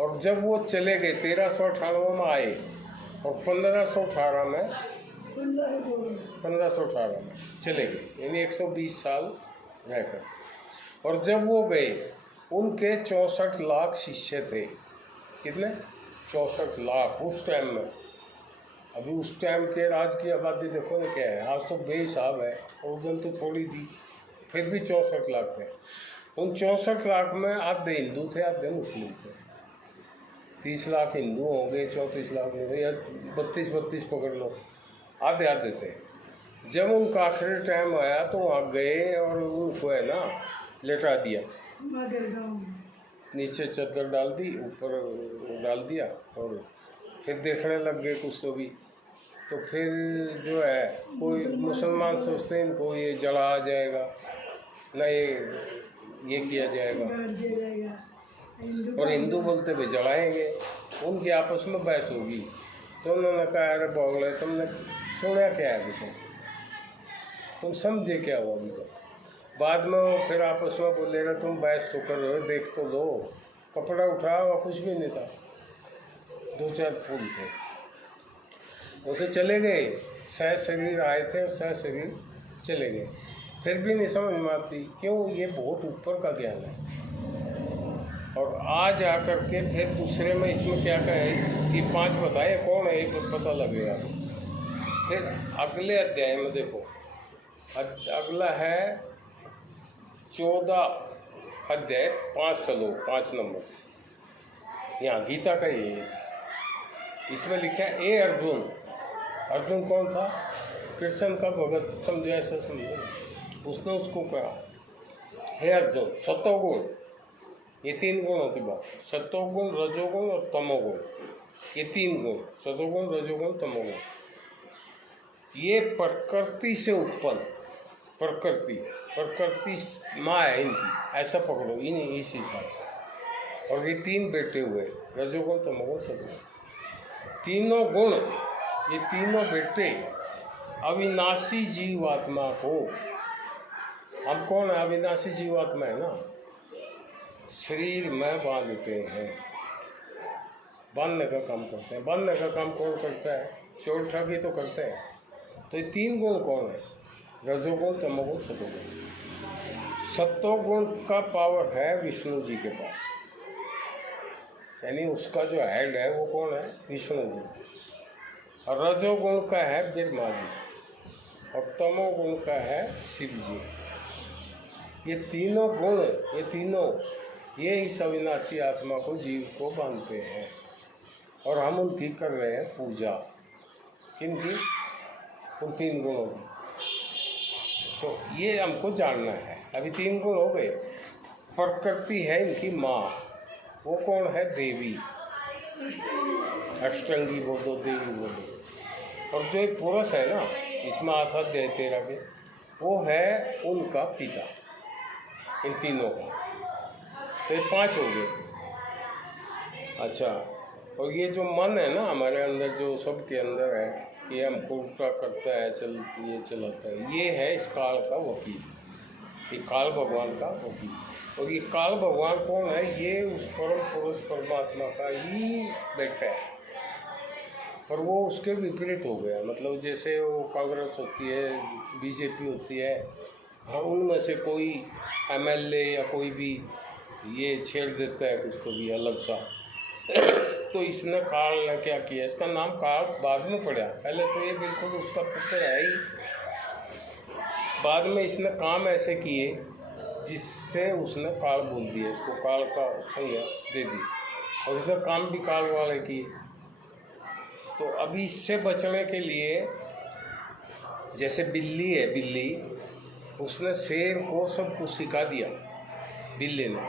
और जब वो चले गए 1398 में आए और 1518 में 1518 में चले गए, यानी 120 साल रहकर। और जब वो गए उनके 64 लाख शिष्य थे। कितने? 64 लाख उस टाइम में। अभी उस टाइम के राज की आबादी देखो ना क्या है, आज तो बेहिसाब है, उस दिन तो थोड़ी थी, फिर भी 64 लाख थे। उन 64 लाख में आधे हिंदू थे, आधे मुस्लिम थे। 30 लाख हिंदू होंगे, 34 लाख होंगे, या 32 पकड़ लो, आधे आधे थे। जब उनका आखिरी टाइम आया तो वहाँ गए और उनको है ना लेटा दिया, नीचे चद्दर डाल दी, ऊपर डाल दिया, और फिर देखने लग गए कुछ तो भी। तो फिर जो है कोई मुसलमान सोचते हैं इनको ये जला आ जाएगा ना, ये किया जाएगा, और हिंदू बोलते भाई जलाएंगे। उनकी आपस में बहस होगी तो उन्होंने कहा अरे बोगले तुमने सुना क्या है अभी, तुम समझे क्या हुआ अभी तो। बाद में वो फिर आपस में बोले रहे तुम बहस तो कर रहे हो, देख तो लो। कपड़ा उठाया और कुछ भी नहीं था, 2-4 फूल थे। वो तो चले गए, सह शरीर आए थे और सह शरीर चले गए। फिर भी नहीं समझ में आती, क्यों? ये बहुत ऊपर का ज्ञान है। और आज आकर के फिर दूसरे में इसमें क्या कहे कि 5 बताए कौन है, एक पता लगेगा। फिर अगले अध्याय में देखो, अगला है 14 अध्याय 5 श्लोक 5 नंबर, यहाँ गीता का ही है। इसमें लिखा है ए अर्जुन। अर्जुन कौन था? कृष्ण का भगत, समझो ऐसा समझो। उसने उसको कहा हे अर्जुन, सतोगुण, ये 3 गुणों की बात, सतोगुण, रजोगुण और तमोगुण, ये 3 गुण, सतोगुण, रजोगुण, तमोगुण, ये प्रकृति से उत्पन्न, प्रकृति माँ है इनकी, ऐसा पकड़ो इस हिसाब से। और ये 3 बेटे हुए, रजोगुण, तमोगुण, सतोगुण, तीनों गुण, ये तीनों बेटे अविनाशी जीवात्मा को, हम कौन है? अविनाशी जीवात्मा है ना, शरीर में बांधते हैं, बांधने का काम करते हैं। बांधने का काम कौन करता है? चोर ठगी तो करते हैं। तो ये 3 गुण कौन है? रजोगुण, तमोगुण, सतोगुण। सतोगुण का पावर है विष्णु जी के पास, यानी उसका जो हेड है वो कौन है? विष्णु जी। और रजोगुण का है ब्रह्मा जी, और तमोगुण का है शिव जी। ये तीनों गुण, ये तीनों, ये इस अविनाशी आत्मा को, जीव को बांधते हैं। और हम उनकी कर रहे हैं पूजा। किनकी? उन 3 गुणों की। तो ये हमको जानना है। अभी 3 गुण हो गए। प्रकृति है इनकी माँ, वो कौन है? देवी। अष्टंगी बोल दो, देवी बोल दो। और जो एक पुरुष है ना, इसमें आराध्य है 13 के, वो है उनका पिता, इन तीनों का। तो ये 5 हो गए। अच्छा, और ये जो मन है ना हमारे अंदर, जो सबके अंदर है, ये हमको उल्टा करता है, ये चलाता है, ये है इस काल का वकील, ये काल भगवान का वकील। और ये काल भगवान कौन है? ये उस परम पुरुष परमात्मा का ही बेटा है। और वो उसके विपरीत हो गया। मतलब जैसे वो कांग्रेस होती है, बीजेपी होती है, हाँ, उनमें से कोई एमएलए या कोई भी ये छेड़ देता है कुछ तो भी अलग सा तो इसने काल ने क्या किया? इसका नाम काल बाद में पड़ा। पहले तो ये बिल्कुल उसका पुत्र है ही। बाद में इसने काम ऐसे किए जिससे उसने काल बोल दिया, इसको काल का संज्ञा दे दी, और उसने काम भी काल वाले किए। तो अभी इससे बचने के लिए, जैसे बिल्ली है, बिल्ली उसने शेर को सब कुछ सिखा दिया, बिल्ली ने।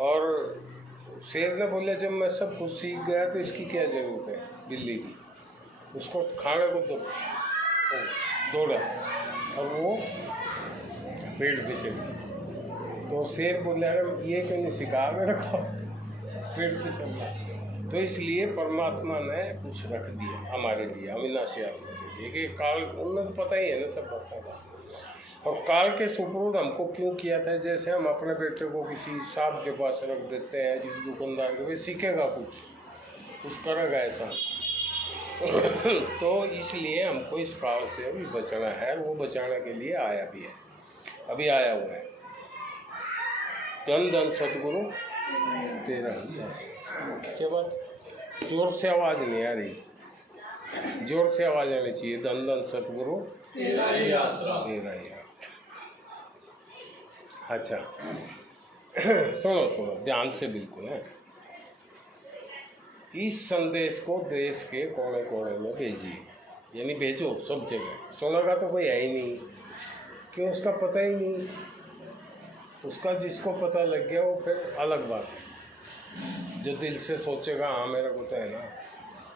और शेर ने बोला जब मैं सब कुछ सीख गया तो इसकी क्या ज़रूरत है बिल्ली की? उसको खाने को दौड़ा और वो पेड़ पे चढ़ी। तो शेर बोला ये क्यों नहीं सिखा मेरे को पेड़ पे चलना? तो इसलिए परमात्मा ने कुछ रख दिया हमारे लिए, अविनाशी आत्मा के लिए, कि काल उन्हें तो पता ही है ना, सब पता था। और काल के सुपुर्द हमको क्यों किया था? जैसे हम अपने बेटे को किसी साहब के पास रख देते हैं, किसी दुकानदार के, वे सीखेगा कुछ करेगा ऐसा तो इसलिए हमको इस काल से अभी बचना है। वो बचाने के लिए आया भी है, अभी आया हुआ है। धन धन सतगुरु तेरा ही है। क्या बात? जोर से आवाज़ नहीं आ रही, जोर से आवाज़ आनी चाहिए। धन धन सतगुरु तेरा ही आसरा, तेरा ही आसरा। अच्छा सुनो थोड़ा ध्यान से, बिल्कुल है। इस संदेश को देश के कोने कोने में भेजिए, यानी भेजो सब जगह। सुनेगा तो कोई है ही नहीं, क्यों? उसका पता ही नहीं। उसका जिसको पता लग गया वो फिर अलग बात है। जो दिल से सोचेगा हाँ मेरा को तो है ना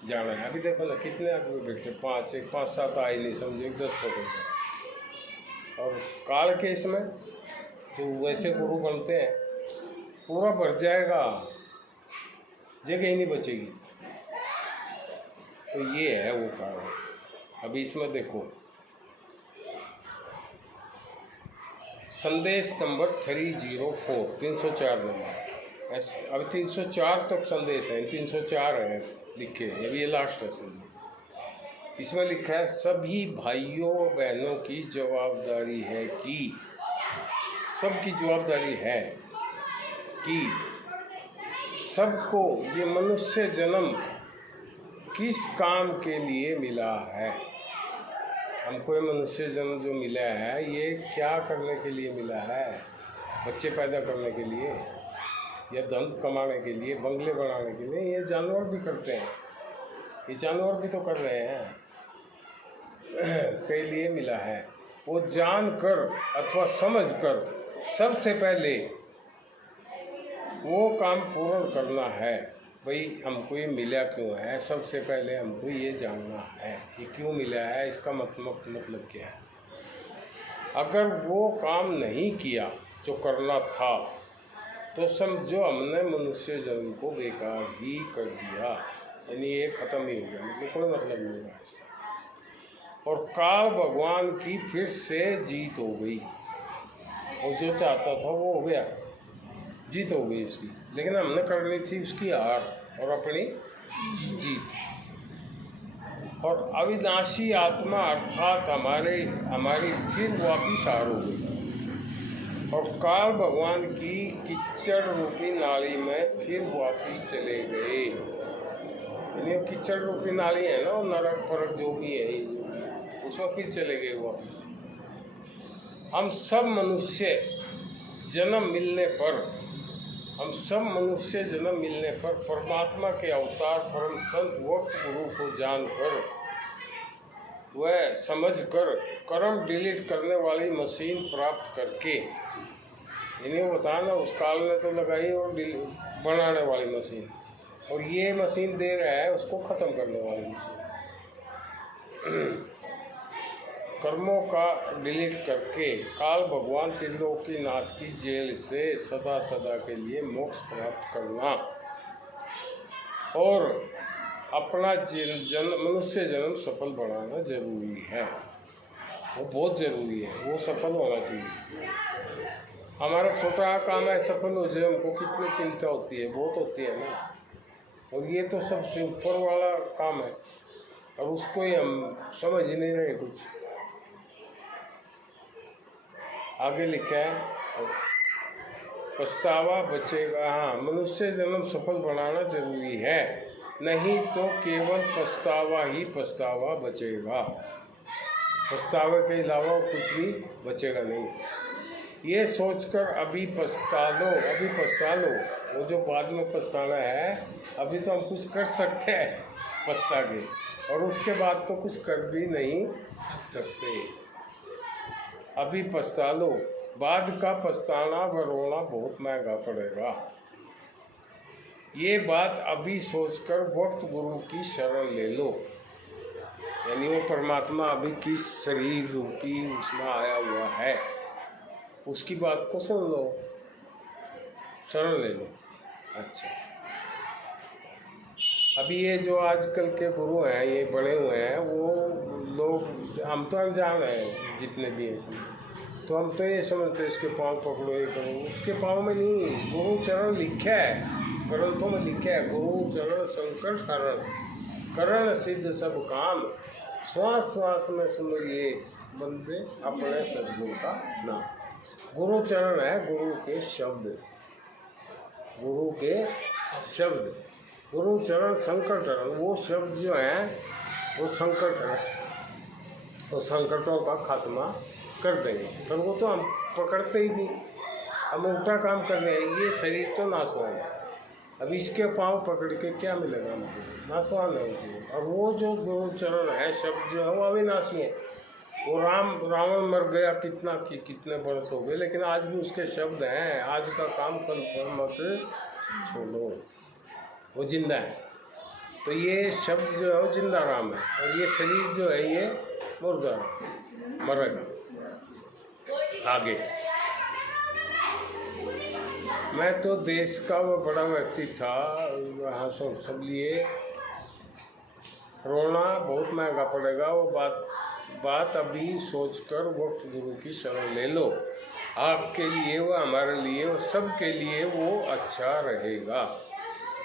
जाना है। अभी देखो ना कितने आदमी बैठे, 5-7 आए नहीं, समझो 10 पकड़ गए। और काल के इसमें जो वैसे गुरु बनते हैं पूरा भर जाएगा, जगह ही नहीं बचेगी। तो ये है वो कारण। अभी इसमें देखो संदेश नंबर 304, 304 नंबर। अब 304 तक संदेश है, 304 है लिखे, अभी ये लास्ट है संदेश। इसमें लिखा है सभी भाइयों बहनों की जवाबदारी है कि, सबकी जवाबदारी है कि सबको ये मनुष्य जन्म किस काम के लिए मिला है। हमको ये मनुष्य जन्म जो मिला है ये क्या करने के लिए मिला है? बच्चे पैदा करने के लिए, या धन कमाने के लिए, बंगले बनाने के लिए? ये जानवर भी करते हैं, ये जानवर भी तो कर रहे हैं के लिए मिला है। वो जानकर अथवा समझकर सबसे पहले वो काम पूर्ण करना है। भाई हमको ये मिला क्यों है? सबसे पहले हमको ये जानना है ये क्यों मिला है, इसका मतलब क्या है। अगर वो काम नहीं किया जो करना था तो समझो हमने मनुष्य जन्म को बेकार ही कर दिया, यानी ये ख़त्म ही हो गया, मतलब कोई मतलब नहीं है इसका। और काल भगवान की फिर से जीत हो गई, और जो चाहता था वो हो गया, जीत हो गई उसकी। लेकिन हमने करनी थी उसकी हार और अपनी जीत। और अविनाशी आत्मा अर्थात हमारी फिर वापिस हार हो गई, और काल भगवान की कीचड़ रूपी नाली में फिर वापिस चले गए। यानी कीचड़ रूपी नाली है ना, नरक फरक जो भी है, उसमें फिर चले गए वापिस। हम सब मनुष्य जन्म मिलने पर परमात्मा के अवतार परम संत वक्त गुरु को जानकर वह समझकर कर्म डिलीट करने वाली मशीन प्राप्त करके, इन्हें बताना उस काल ने तो लगाई, और बनाने वाली मशीन और ये मशीन दे रहा है उसको ख़त्म करने वाली मशीन। कर्मों का डिलीट करके काल भगवान त्रिलोकीनाथ की जेल से सदा सदा के लिए मोक्ष प्राप्त करना और अपना मनुष्य जन्म सफल बनाना जरूरी है। वो बहुत ज़रूरी है, वो सफल होना चाहिए। हमारा छोटा काम है, सफल हो जाए हमको कितनी चिंता होती है, बहुत होती है ना। और ये तो सबसे ऊपर वाला काम है और उसको ही हम समझ ही नहीं रहे कुछ। आगे लिखा है पछतावा बचेगा। हाँ, मनुष्य जन्म सफल बनाना जरूरी है, नहीं तो केवल पछतावा ही पछतावा बचेगा। पछतावे के अलावा कुछ भी बचेगा नहीं। ये सोचकर अभी पछता लो, वो जो बाद में पछताना है, अभी तो हम कुछ कर सकते हैं पछता के, और उसके बाद तो कुछ कर भी नहीं सकते। अभी पछता लो, बाद का पछताना व रोना बहुत महंगा पड़ेगा। ये बात अभी सोचकर वक्त गुरु की शरण ले लो, यानी वो परमात्मा अभी किस शरीर रूपी उसमें आया हुआ है, उसकी बात को सुन लो, शरण ले लो। अच्छा, अभी ये जो आजकल के गुरु हैं, ये बड़े हुए हैं, वो लोग हम तो अनजान हैं जितने भी हैं, तो हम तो ये समझते इसके पाँव पकड़ो, ये करो। उसके पाँव में नहीं, गुरु चरण लिखा है, ग्रंथों में लिखा है, गुरु चरण संकट हरण, करण सिद्ध सब काम, श्वास श्वास में सुनिए बंदे अपने सद्गुरु का नाम। गुरु चरण है गुरु के शब्द, गुरु के शब्द। गुरु चरण संकट हरण, वो शब्द जो हैं वो संकट है, वो संकटों का खात्मा कर देंगे। पर वो तो हम पकड़ते ही नहीं, हम उल्टा काम कर रहे हैं। ये शरीर तो नासवान है, अब इसके पाँव पकड़ के क्या मिलेगा हमको, नासवान है वो। और वो जो गुरु चरण है शब्द जो है वो अविनाशी है। वो रावण मर गया कितने बरस हो गए, लेकिन आज भी उसके शब्द हैं। आज का काम कल मत छोड़ो, वो जिंदा है। तो ये शब्द जो है वो जिंदा राम है, और ये शरीर जो है ये मुर्दा मरेगा। आगे, मैं तो देश का वो बड़ा व्यक्ति था, वहाँ सब लिए रोना बहुत महंगा पड़ेगा। वो बात अभी सोचकर वक्त गुरु की शरण ले लो। आपके लिए वो, हमारे लिए वो, सबके लिए वो अच्छा रहेगा।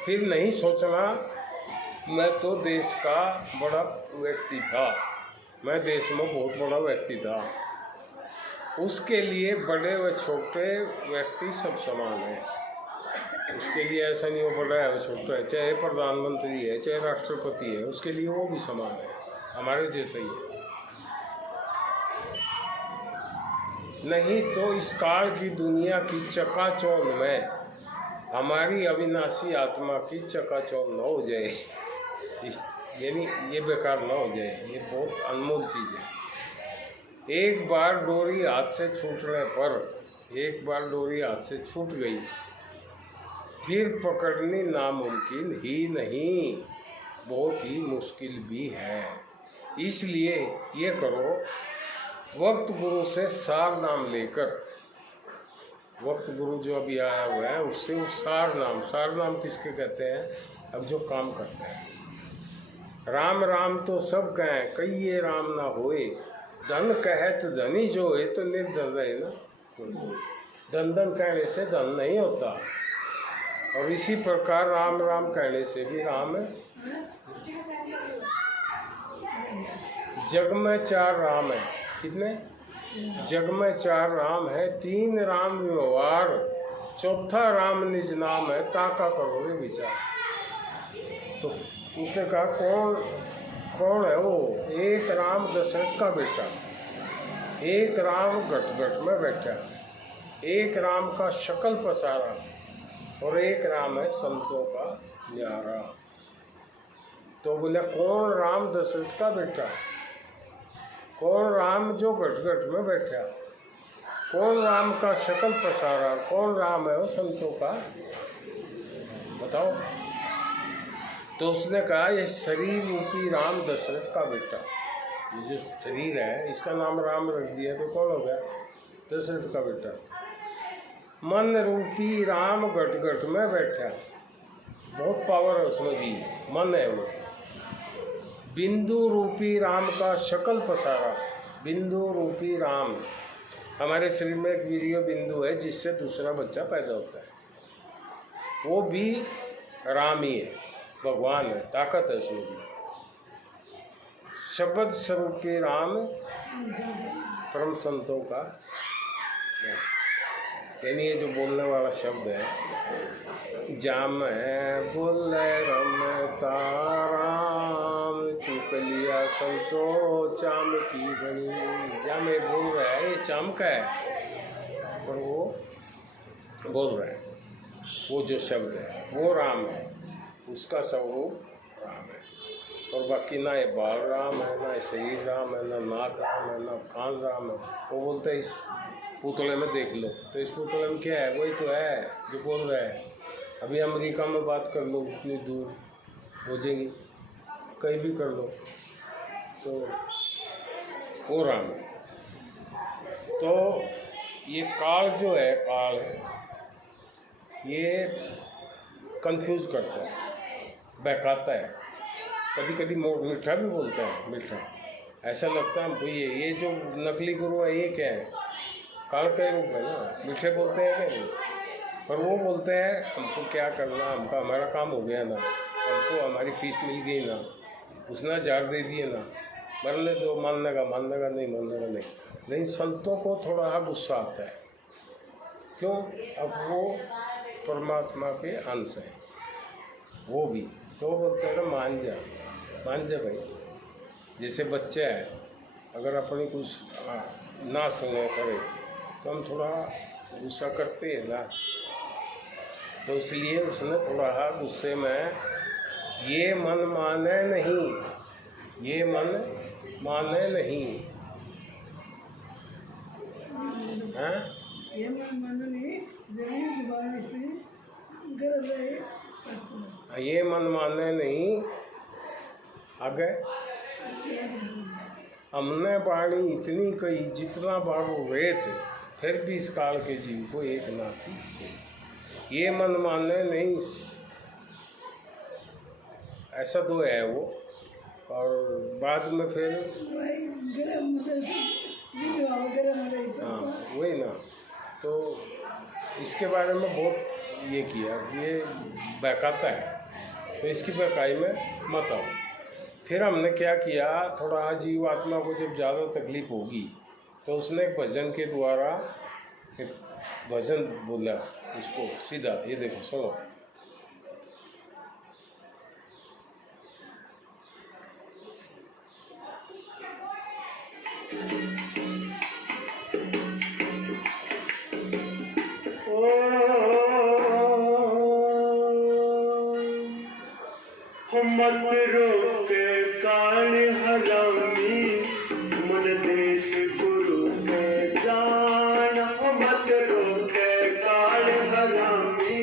फिर नहीं सोचना मैं तो देश का बड़ा व्यक्ति था, मैं देश में बहुत बड़ा व्यक्ति था। उसके लिए बड़े व छोटे व्यक्ति सब समान हैं। उसके लिए ऐसा नहीं वो बड़ा है वो छोटा है, चाहे प्रधानमंत्री है चाहे राष्ट्रपति है, उसके लिए वो भी समान है, हमारे जैसे ही है। नहीं तो इस काल की दुनिया की चकाचौंध में हमारी अविनाशी आत्मा की चकाचौंध न हो जाए, यानी ये बेकार न हो जाए। ये बहुत अनमोल चीज़ है। एक बार डोरी हाथ से छूटने पर, एक बार डोरी हाथ से छूट गई, फिर पकड़नी नामुमकिन ही नहीं, बहुत ही मुश्किल भी है। इसलिए ये करो, वक्त गुरु से सार नाम लेकर, वक्त गुरु जो अभी आया हुआ है उससे वो सार नाम किसके कहते हैं? अब जो काम करते हैं। राम राम तो सब कहें, कई ये राम ना होए, धन कहत धनी जो है तो निर्धन रहे ना। धन कहने से धन नहीं होता, और इसी प्रकार राम राम कहने से भी राम है। जग में 4 राम है, कितने? जग में 4 राम है, 3 राम व्यवहार, चौथा राम निज नाम है, ताका करोगे विचार। तो उसने कहा कौन है वो? एक राम दशरथ का बेटा, एक राम घट में बैठा, एक राम का शकल पसारा, और एक राम है संतों का न्यारा। तो बोले कौन राम दशरथ का बेटा, कौन राम जो घट में बैठा, कौन राम का शकल पसारा, कौन राम है वो संतों का? बताओ। तो उसने कहा ये शरीर रूपी राम दशरथ का बेटा, ये जो शरीर है इसका नाम राम रख दिया तो कौन हो गया? दशरथ का बेटा। मन रूपी राम घट घट में बैठा, बहुत पावर है उसमें भी, मन है वो। बिंदु रूपी राम का शकल पसारा, बिंदु रूपी राम, हमारे शरीर में एक वीर्य बिंदु है जिससे दूसरा बच्चा पैदा होता है, वो भी राम ही है, भगवान है, ताकत है उसमें भी। शब्द स्वरूपी राम परम संतों का, यानी ये जो बोलने वाला शब्द है, जाम बोले रमता राम चुक लिया संतो चाम की बनी, जाम ये बोल रहा है, ये चाम का है पर वो बोल रहा है, वो जो शब्द है वो राम है, उसका स्वरूप राम है। और बाकी ना ये बाल राम है, ना ये शरीर राम है, ना नाक राम है, ना कान राम है। वो बोलते हैं इस पुतले में देख लो, तो इस पुतले में क्या है? वही तो है जो बोल रहा है। अभी अमेरिका में बात कर लो, उतनी दूर हो जाएगी, कहीं भी कर लो, तो वो राम है। तो ये काल जो है, काल ये कंफ्यूज करता है, बहकाता है, कभी कभी मीठा भी बोलता है, मीठा ऐसा लगता है हमको। ये जो नकली गुरु है ये क्या है? काल का रूप है ना, मीठे बोलते हैं क्या नहीं, पर वो बोलते हैं हमको क्या करना, हमका हमारा काम हो गया ना, हमको हमारी फीस मिल गई ना, उसने जार दे दिए ना, मरने दो, मानने का मानने का नहीं, मानने का नहीं। लेकिन संतों को थोड़ा गुस्सा आता है, क्यों? अब वो परमात्मा के अंश है, वो भी तो बोलते हैं ना मान जा भाई। जैसे बच्चा है, अगर अपनी कुछ ना सुने करे तो हम थोड़ा गुस्सा करते हैं ना, तो इसलिए उसने थोड़ा गुस्से में, ये मन माने नहीं, ये मन माने नहीं, हैं? ये मन नहीं, जमीन दीवार से गिर रहे, ये मन माने नहीं, आगे हमने बाणी इतनी कही जितना बाणु रेत, फिर भी इस काल के जीव को एक ना की। ये मन माने नहीं, ऐसा तो है वो। और बाद में फिर हाँ वही ना, तो इसके बारे में बहुत ये किया, ये बहकाता है, तो इसकी बहकाई में मत आओ। फिर हमने क्या किया, थोड़ा जीव आत्मा को जब ज़्यादा तकलीफ होगी तो उसने एक भजन के द्वारा एक भजन बोला उसको सीधा, ये देखो सुनो। मत रोके काल हरामी, मन देश गुरु के जाना। मत रोके काल हरामी,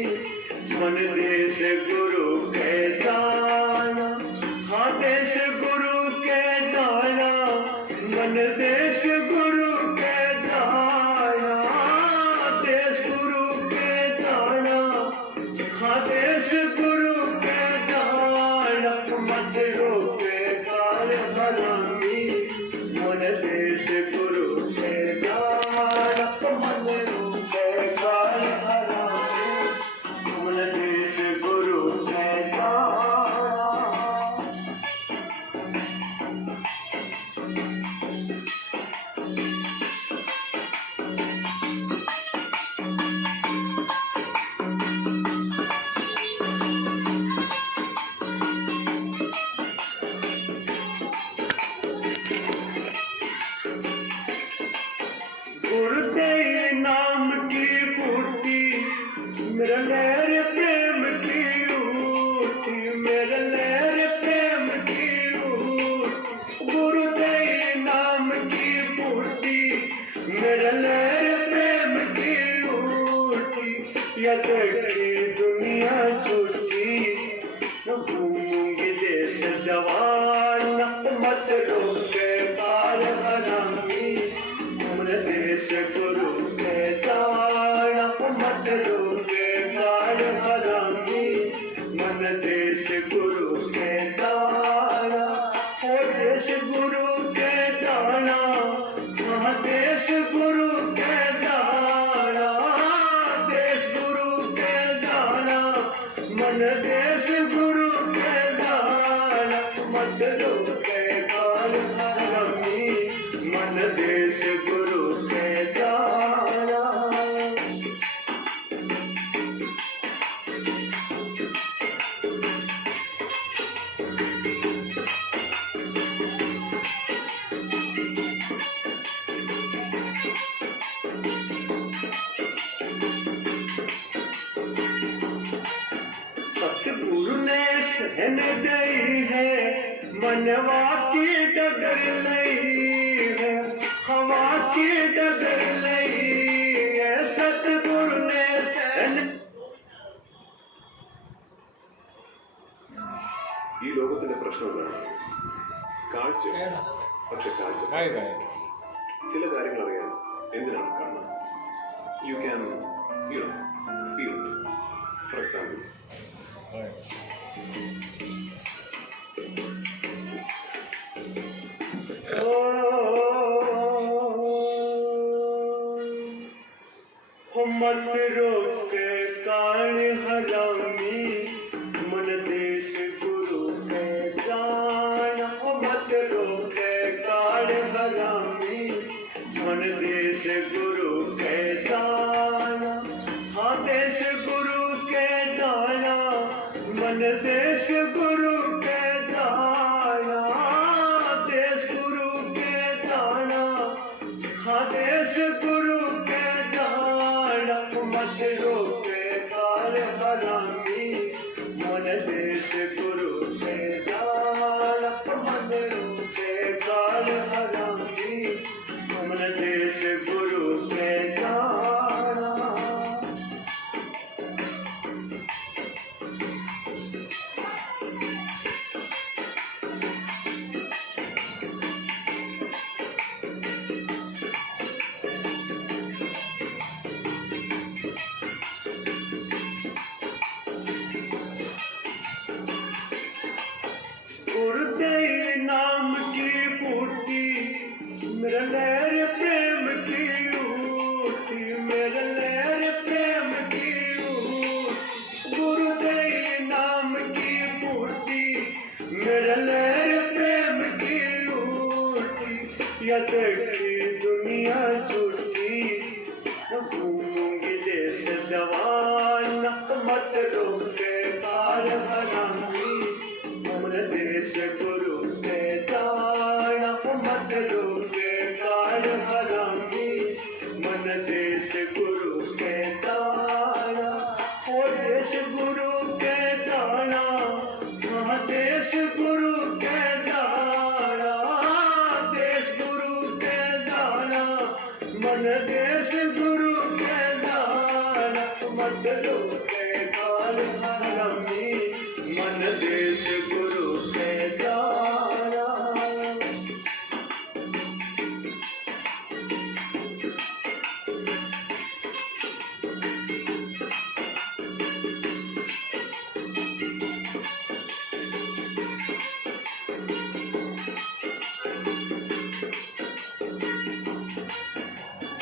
मन देश गुरु के जाना। हाँ देश गुरु के जाना, मन देश गुरु के जाना। देश गुरु के जाना, हाँ देश गुरु के जाना। मत रोके काल हरामी, मन देश गुरु के जाना। मन रोके काल हरामी, मन देश गुरु के जाना। देश गुरु के जाना, हाँ देश गुरु के जाना, देश गुरु के जाना, मन देश गुरु के जाना, मत रोके काल हरमी, मन देश गुरु के जाना। सतगुरु ने सहन दई है, मनवा की डगर लई है, हवा की डगर लई है, सतगुरु ने सहन। ഈ ലോകത്തിന്റെ പ്രശ്നം എന്താണ്? കാഴ്ച. പക്ഷെ കാഴ്ച ചില കാര്യങ്ങൾ അറിയാൻ എന്തിനാണ് കാണുന്നത്? You can feel it. For example, मत रोके कान हरामी, मन देश गुरु के जाना, मत रोके कान हरामी, मन देश गुरु के जाना, हाँ देश गुरु के जाना, मन देश गुरु के जाना, देश गुरु के जाना, हाँ देश गुरु के जाना, मत रोके काल हरामी, मन देश गुरु के जाना, मत रोके काल हरामी, मन देश गुरु के जाना। गुरुदेव नाम की पूर्ति, मेरा लहर प्रेम की ऊटी, मेरा लहर प्रेम की ऊटी, गुरुदेव नाम की पूर्ति, मेरा लहर प्रेम की ऊटी, या देखी दुनिया झूठी, घूमूंगी देश जवान, मत रोके काल हरामी, मन देश गुरु के जाना, मत रोके काल हरामी, मन देश गुरु के जाना, ओ देश गुरु के जाना, हाँ देश गुरु के जाना, देश गुरु के जाना, मन देश गुरु के जाना, मत रोके काल हरामी, मन देश गुरु के जाना।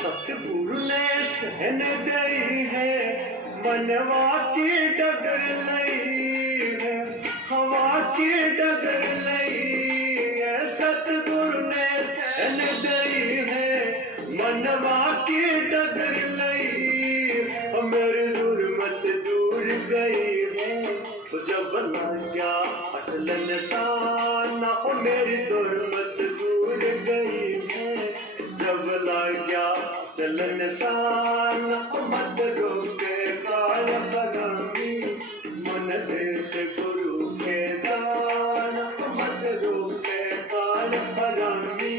सतगुरु ने सहन दई है, मनवा की डगर लई है, हवा की डगर लई है, सतगुरु ने सहन दई है, मनवा की डगर लई है, मेरी दुर्मत दूर गई है, जब लगा अटल निशाना, मेरी दुर्मत दूर गई है, जब लगा अटल निशाना, मत रोके काल हरामी, मन देश गुरु के जाना, मत रोके काल हरामी,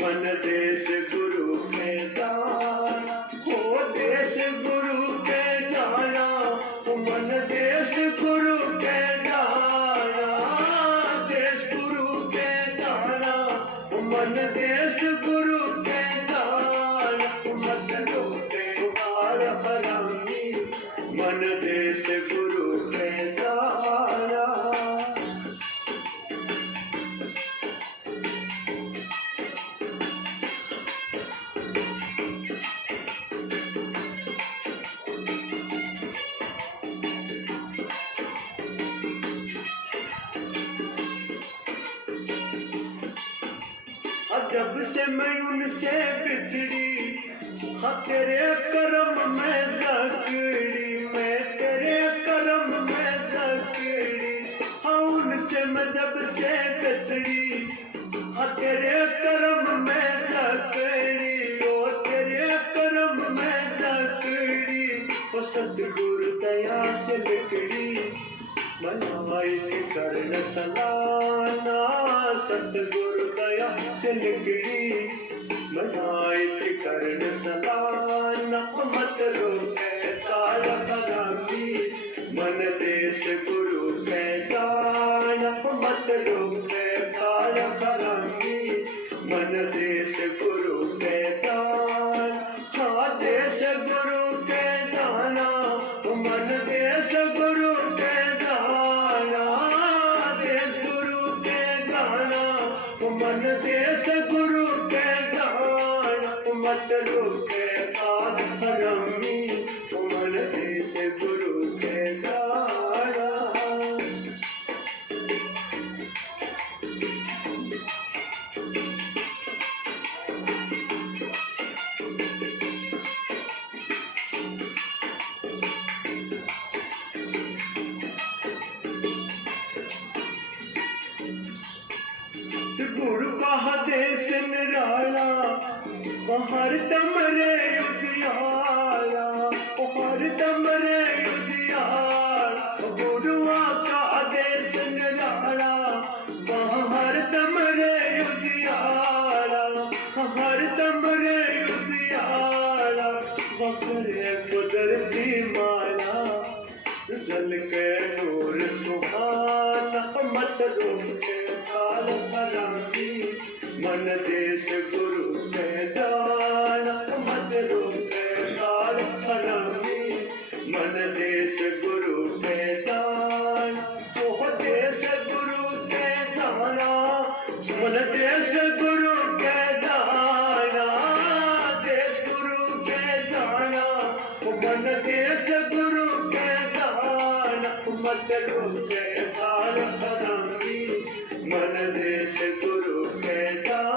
मन देश गुरु के जाना, ओ देश गुरु के जाना, मन देश गुरु के जाना, देश गुरु के जाना, मन देश गुरु के जाना, मत रोके काल हरामी, मन देश गुरु के जाना। जब से मैं उनसे बिछड़ी, हाँ तेरे करम में जकड़ी, मैं तेरे करम में जकड़ी, हाँ उनसे मैं जब से बिछड़ी, हाँ तेरे करम में जकड़ी, ओ तेरे करम में जकड़ी, ओ सतगुरु दया से लिखड़ी, मनाई कर्ण सलाना, सतगुरु दया से लिखड़ी, मनाई कर्ण सलाना, मत रोके काल करामी, मन देश गुरु के जाना, मत रोके काल करामी, मन देश गुरु के जाना, हाँ देश गुरु के जाना, मन देश गुरु के जाना, देश गुरु के जाना, मन देश गुरु के जाना, मत रोके काल करमी, मन देश गुरु के जाना। गुरु कहा देश निराला, हर दम रे उजियारा, हर दम रे उजियारा, गुरुआ का देश निराला, हर दम रे उजियारा, हर दम रे उजियारा, वक्र कुदरती माला, जल के नूर सुहाना, मत रोके काल करामी, मन देश गुरु के जाना, मत रोके काल करामी, मन देश गुरु के जाना, ओह देश गुरु के जाना, मन देश गुरु के जाना, देश गुरु के जाना, मन देश गुरु के जाना, मत रोके काल करामी, मन देश गुरु के जाना।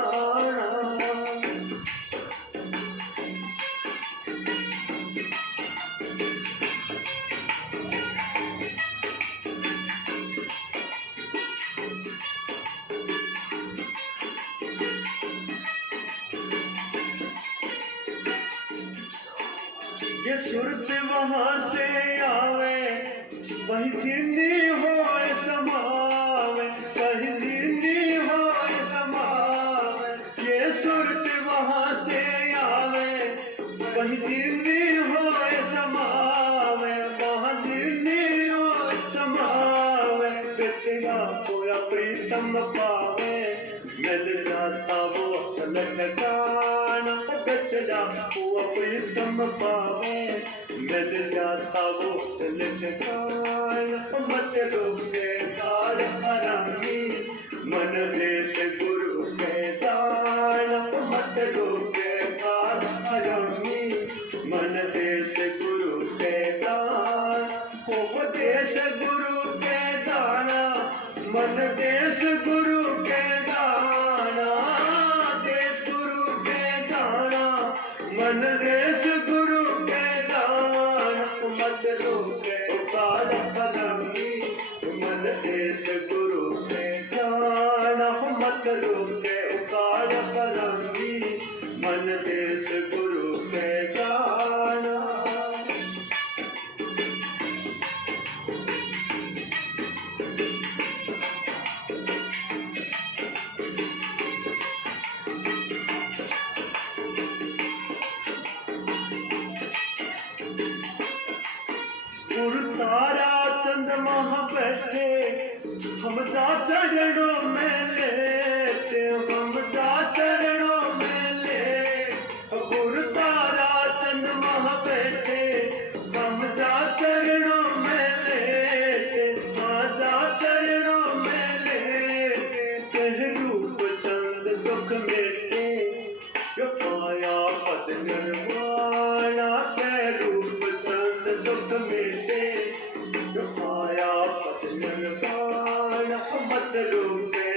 ये सुरत वहाँ से आवे, वही जिंदी हो समावे, वही जिंदी हो समावे, ये सुरत वहाँ से आवे, वही जिंदी हो समावे, वहाँ जिंदी हो समावे, बेचना पूरा प्रीतम पावे, मिल जाता वो लटकाना, बेचना पूरा प्रीतम पावे, मिल जाता वो लटकाना, मत रोके काल करामी, मन देश गुरु के जाना, मत रोके काल करामी, मन देश गुरु के जाना, ओ देश गुरु के जाना, मन देश गुरु के जाना, देश गुरु के जाना, मन देश गुरु के जाना, मत रोके काल करामी, मन देश गुरु के जाना, मत रोके काल करामी, मन देश गुरु के जाना। तारा चंद्रमा बैठे, हम जा चरणों में लेटे, हम जा चरणों में लेटे, गुरु तारा चंद्रमा बैठे, हम जा चरणों में लेटे, हाँ जा चरणों में लेटे, कह रूप चंद दुख मेटे, जो पाया पद निर्वाणा, कह रूप चंद दुख मेटे, जो पाया पद निर्वाणा, मत रोके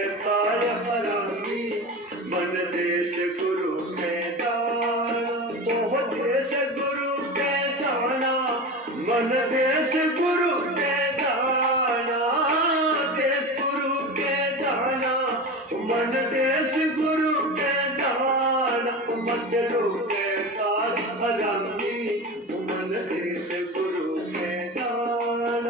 गुरु के जान मत रुके तार हजामी मन देश गुरु के जान।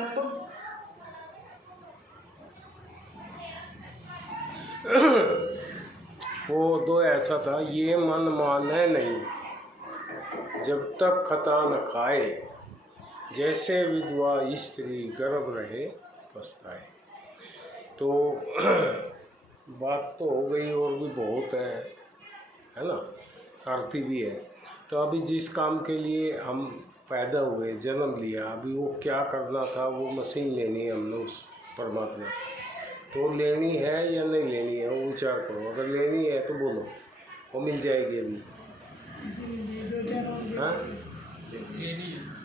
वो दो ऐसा था, ये मन माने नहीं जब तक खता न खाए, जैसे विधवा स्त्री गर्भ रहे पछताए। तो बात तो हो गई और भी बहुत है ना, आरती भी है। तो अभी जिस काम के लिए हम पैदा हुए, जन्म लिया, अभी वो क्या करना था, वो मशीन लेनी है हमने उस परमात्मा से। तो लेनी है या नहीं लेनी है, वो विचार करो। अगर लेनी है तो बोलो, वो मिल जाएगी अभी। हाँ,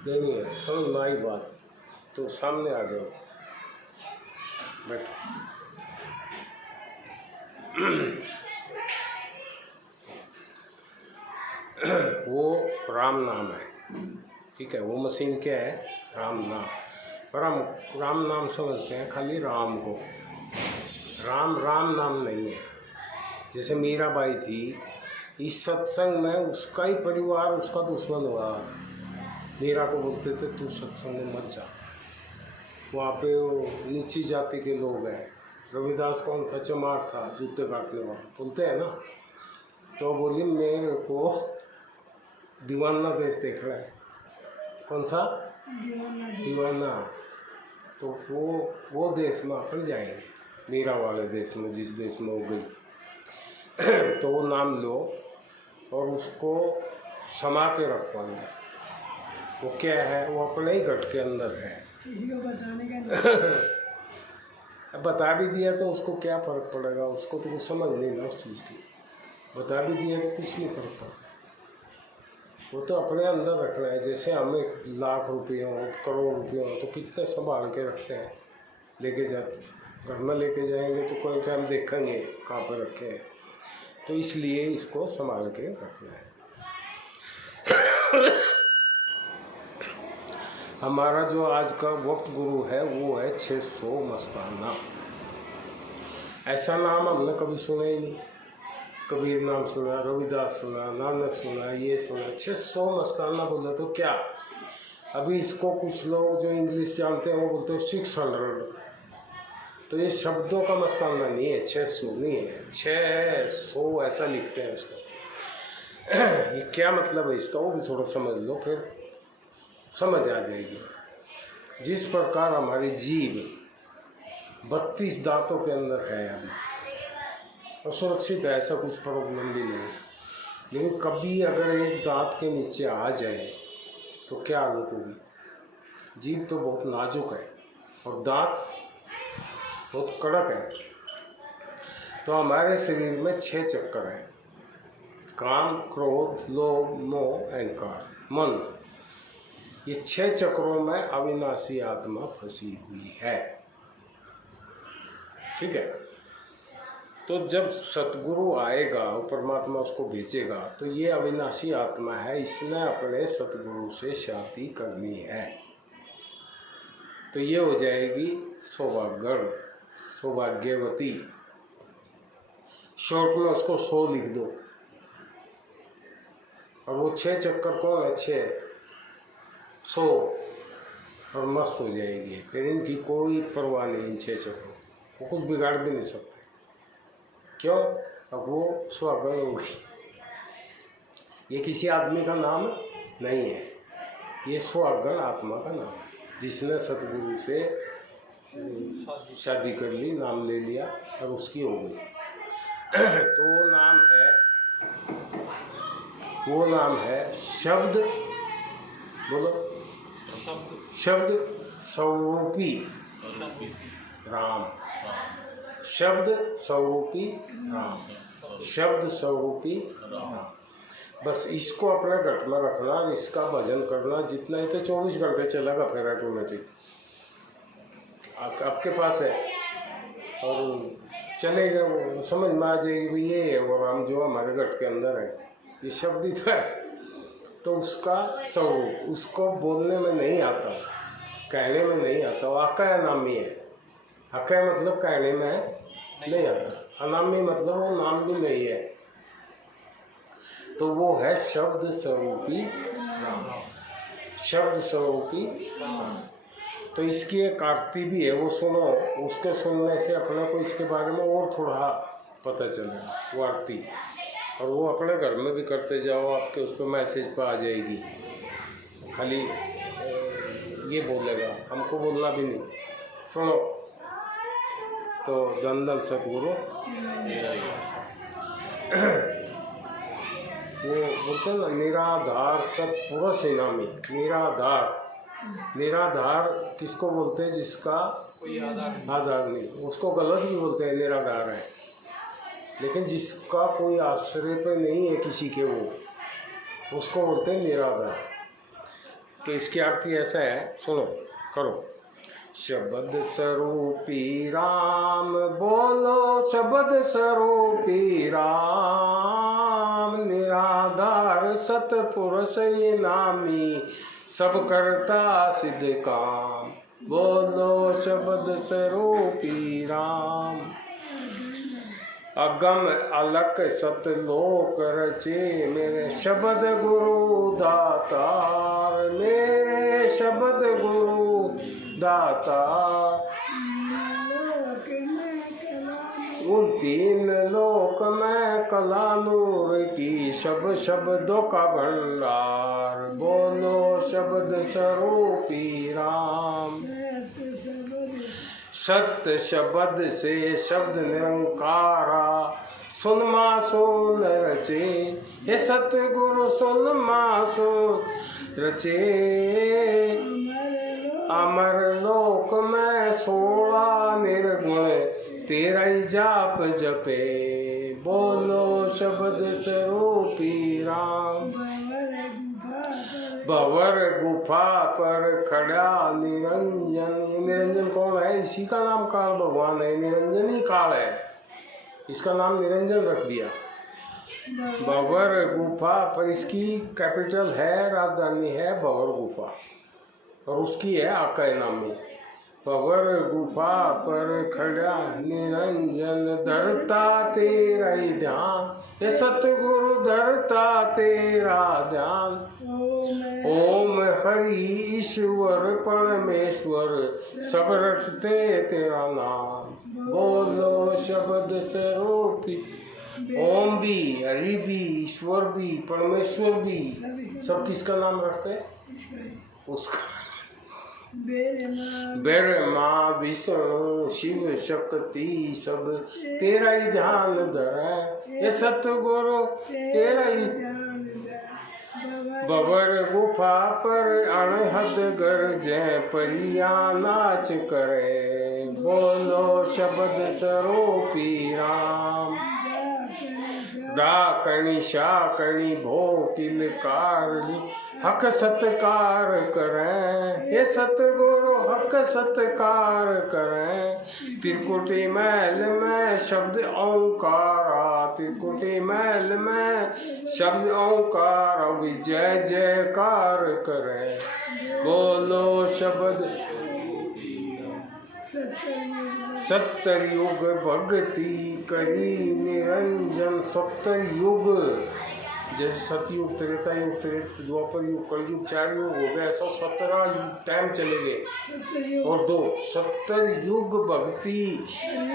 लेनी है, समझ में आई बात तो सामने आ जाओ, बैठो। वो राम नाम है, ठीक है। वो मशीन क्या है, राम नाम। पर हम राम नाम समझते हैं खाली राम को, राम नाम नहीं है। जैसे मीराबाई थी, इस सत्संग में उसका ही परिवार उसका दुश्मन हुआ। मीरा को बोलते थे तू सत्संग में मत जा, वहाँ पे वो नीची जाति के लोग हैं। रविदास कौन था, चमार था, जूते काटने वाला, बोलते हैं ना। तो बोली मेरे को दीवाना देश देख रहा है। कौन सा दीवाना। तो वो देश में अपन जाएंगे, मीरा वाले देश में, जिस देश में हो गई। तो वो नाम लो और उसको समा के रखो अंदर। वो क्या है, वो अपने ही घट के अंदर है। किसी को बताने का नहीं। बता भी दिया तो उसको क्या फ़र्क पड़ेगा, उसको तो कुछ समझ नहीं ना उस चीज़ की। बता भी दिया तो कुछ नहीं फर्क पड़ता। वो तो अपने अंदर रखना है। जैसे हम 1 लाख रुपये हो, करोड़ रुपये हो, तो कितने संभाल के रखते हैं, लेके जाते। घर में लेके जाएंगे तो कोई टाइम देखेंगे कहाँ पर रखे हैं। तो इसलिए इसको संभाल के रखना है। हमारा जो आज का वक्त गुरु है वो है 600 मस्ताना। ऐसा नाम हमने कभी सुना ही नहीं। कबीर नाम सुना, रविदास सुना, नानक सुना, ये सुना। 600 मस्ताना बोले तो क्या। अभी इसको कुछ लोग जो इंग्लिश जानते हैं वो बोलते हैं 600। तो ये शब्दों का मस्ताना नहीं है, 600 नहीं है, 600 ऐसा लिखते हैं उसको। ये क्या मतलब है इसका, वो भी थोड़ा समझ लो, फिर समझ आ जाएगी। जिस प्रकार हमारी जीभ 32 दांतों के अंदर है अभी, और सुरक्षित है, ऐसा कुछ प्रॉब्लम भी नहीं। लेकिन कभी अगर एक दांत के नीचे आ जाए तो क्या हालत होगी। जीभ तो बहुत नाजुक है और दांत बहुत कड़क है। तो हमारे शरीर में 6 चक्कर हैं, काम, क्रोध, लोभ, मोह, अहंकार, मन। ये 6 चक्रों में अविनाशी आत्मा फंसी हुई है, ठीक है। तो जब सतगुरु आएगा और परमात्मा उसको भेजेगा, तो ये अविनाशी आत्मा है, इसने अपने सतगुरु से शादी करनी है। तो ये हो जाएगी सौभाग्यण, सौभाग्यवती। शॉर्ट में उसको 100 लिख दो। और वो 6 चक्कर कौन है, 600, और मस्त हो जाएगी। फिर इनकी कोई परवाह नहीं, इन 6 चक्रों वो कुछ बिगाड़ भी नहीं सकते। क्यों, अब वो सुहागन हो गई। ये किसी आदमी का नाम नहीं है, ये सुहागन आत्मा का नाम है, जिसने सतगुरु से शादी कर ली, नाम ले लिया और उसकी हो गई। तो वो नाम है शब्द। बोलो, शब्द स्वरूपी राम। शब्द स्वरूपी राम, शब्द स्वरूपी राम। बस इसको अपने घट में रखना, इसका भजन करना। जितना ही तो 24 घंटे चलेगा फिर ऑटोमेटिक आपके पास है, और चलेगा, वो समझ में आ जाएगी भाई ये है वो राम जो हमारे घट के अंदर है। ये शब्द ही था, तो उसका स्वरूप उसको बोलने में नहीं आता, कहने में नहीं आता। वो अकय नामी है। अकय मतलब कहने में नहीं आता। अनामी मतलब वो नाम भी नहीं है, तो वो है शब्द स्वरूपी शब्द स्वरूपी। तो इसकी एक आरती भी है, वो सुनो, उसके सुनने से अपने को इसके बारे में और थोड़ा पता चलेगा वो आरती, और वो अपने घर में भी करते जाओ, आपके उस पर मैसेज पर आ जाएगी। खाली ये बोलेगा, हमको बोलना भी नहीं, सुनो। तो धन धन सतगुरु वो बोलते हैं ना, निराधार सत्पुरुष इनामी। निराधार किसको बोलते हैं? जिसका कोई आधार नहीं, उसको गलत भी बोलते हैं, निराधार है। लेकिन जिसका कोई आश्रय पे नहीं है किसी के, वो उसको बोलते हैं निराधार। तो इसकी अर्थ ऐसा है, सुनो करो। शब्द स्वरूपी राम बोलो, शब्द स्वरूपी राम, निराधार सतपुरुष इनामी, सब करता सिद्ध काम, बोलो शब्द स्वरूपी राम। अगम अलक सतलोक रचे, मेरे शब्द गुरु दातार, मेरे शब्द गुरु दातार। उन तीन लोक में कला नूर की, सब शब्दों का भंडार, बोलो शब्द स्वरूपी राम। सत्य शब्द से शब्द निरंकारा, सुनमा सुन रचे, हे सतगुरु सुनमा सुन रचे। अमर लोक में 16 निर्गुण, तेरा ही जाप जपे, बोलो शब्द स्वरूपी राम। भंवर गुफा पर खड़ा निरंजन, निरंजन कौन है? इसी का नाम काल भगवान है, निरंजन ही काल है, इसका नाम निरंजन रख दिया। भंवर गुफा पर, इसकी कैपिटल है, राजधानी है भंवर गुफा, और उसकी है आका नामी। भंवर गुफा पर खड़ा निरंजन, धरता तेरा ही ध्यान, हे सतगुरु धरता तेरा ध्यान। ओम हरि ईश्वर परमेश्वर, सब रटते तेरा नाम, बोलो शब्द स्वरूपी। ओम भी, हरि भी, ईश्वर भी, परमेश्वर भी, सब किसका नाम रखते? उसका। ब्रह्मा विष्णु शिव शक्ति, सब तेरा ही ध्यान धरे, ये सतगुरु तेरा ही। भंवर गुफा पर अनहद गरजे, परिया नाच करे, बोलो शब्द स्वरूपी राम। डाकणी शाकणी भोकिल कारली, हक सत्कार करें, ये सतगुरु हक सत्कार करें। त्रिकुटी महल में शब्द ओंकारा, त्रिकुटी महल में शब्द ओंकार, विजय जयकार करें, बोलो शब्द। सत्तर युग भक्ति करी निरंजन, सत्तर युग, जैसे सतयुग, त्रेता युग, द्वापर युग, कलयुग, 4 युग हो गए, ऐसा 17 टाइम चले गए, और 2 70 युग भक्ति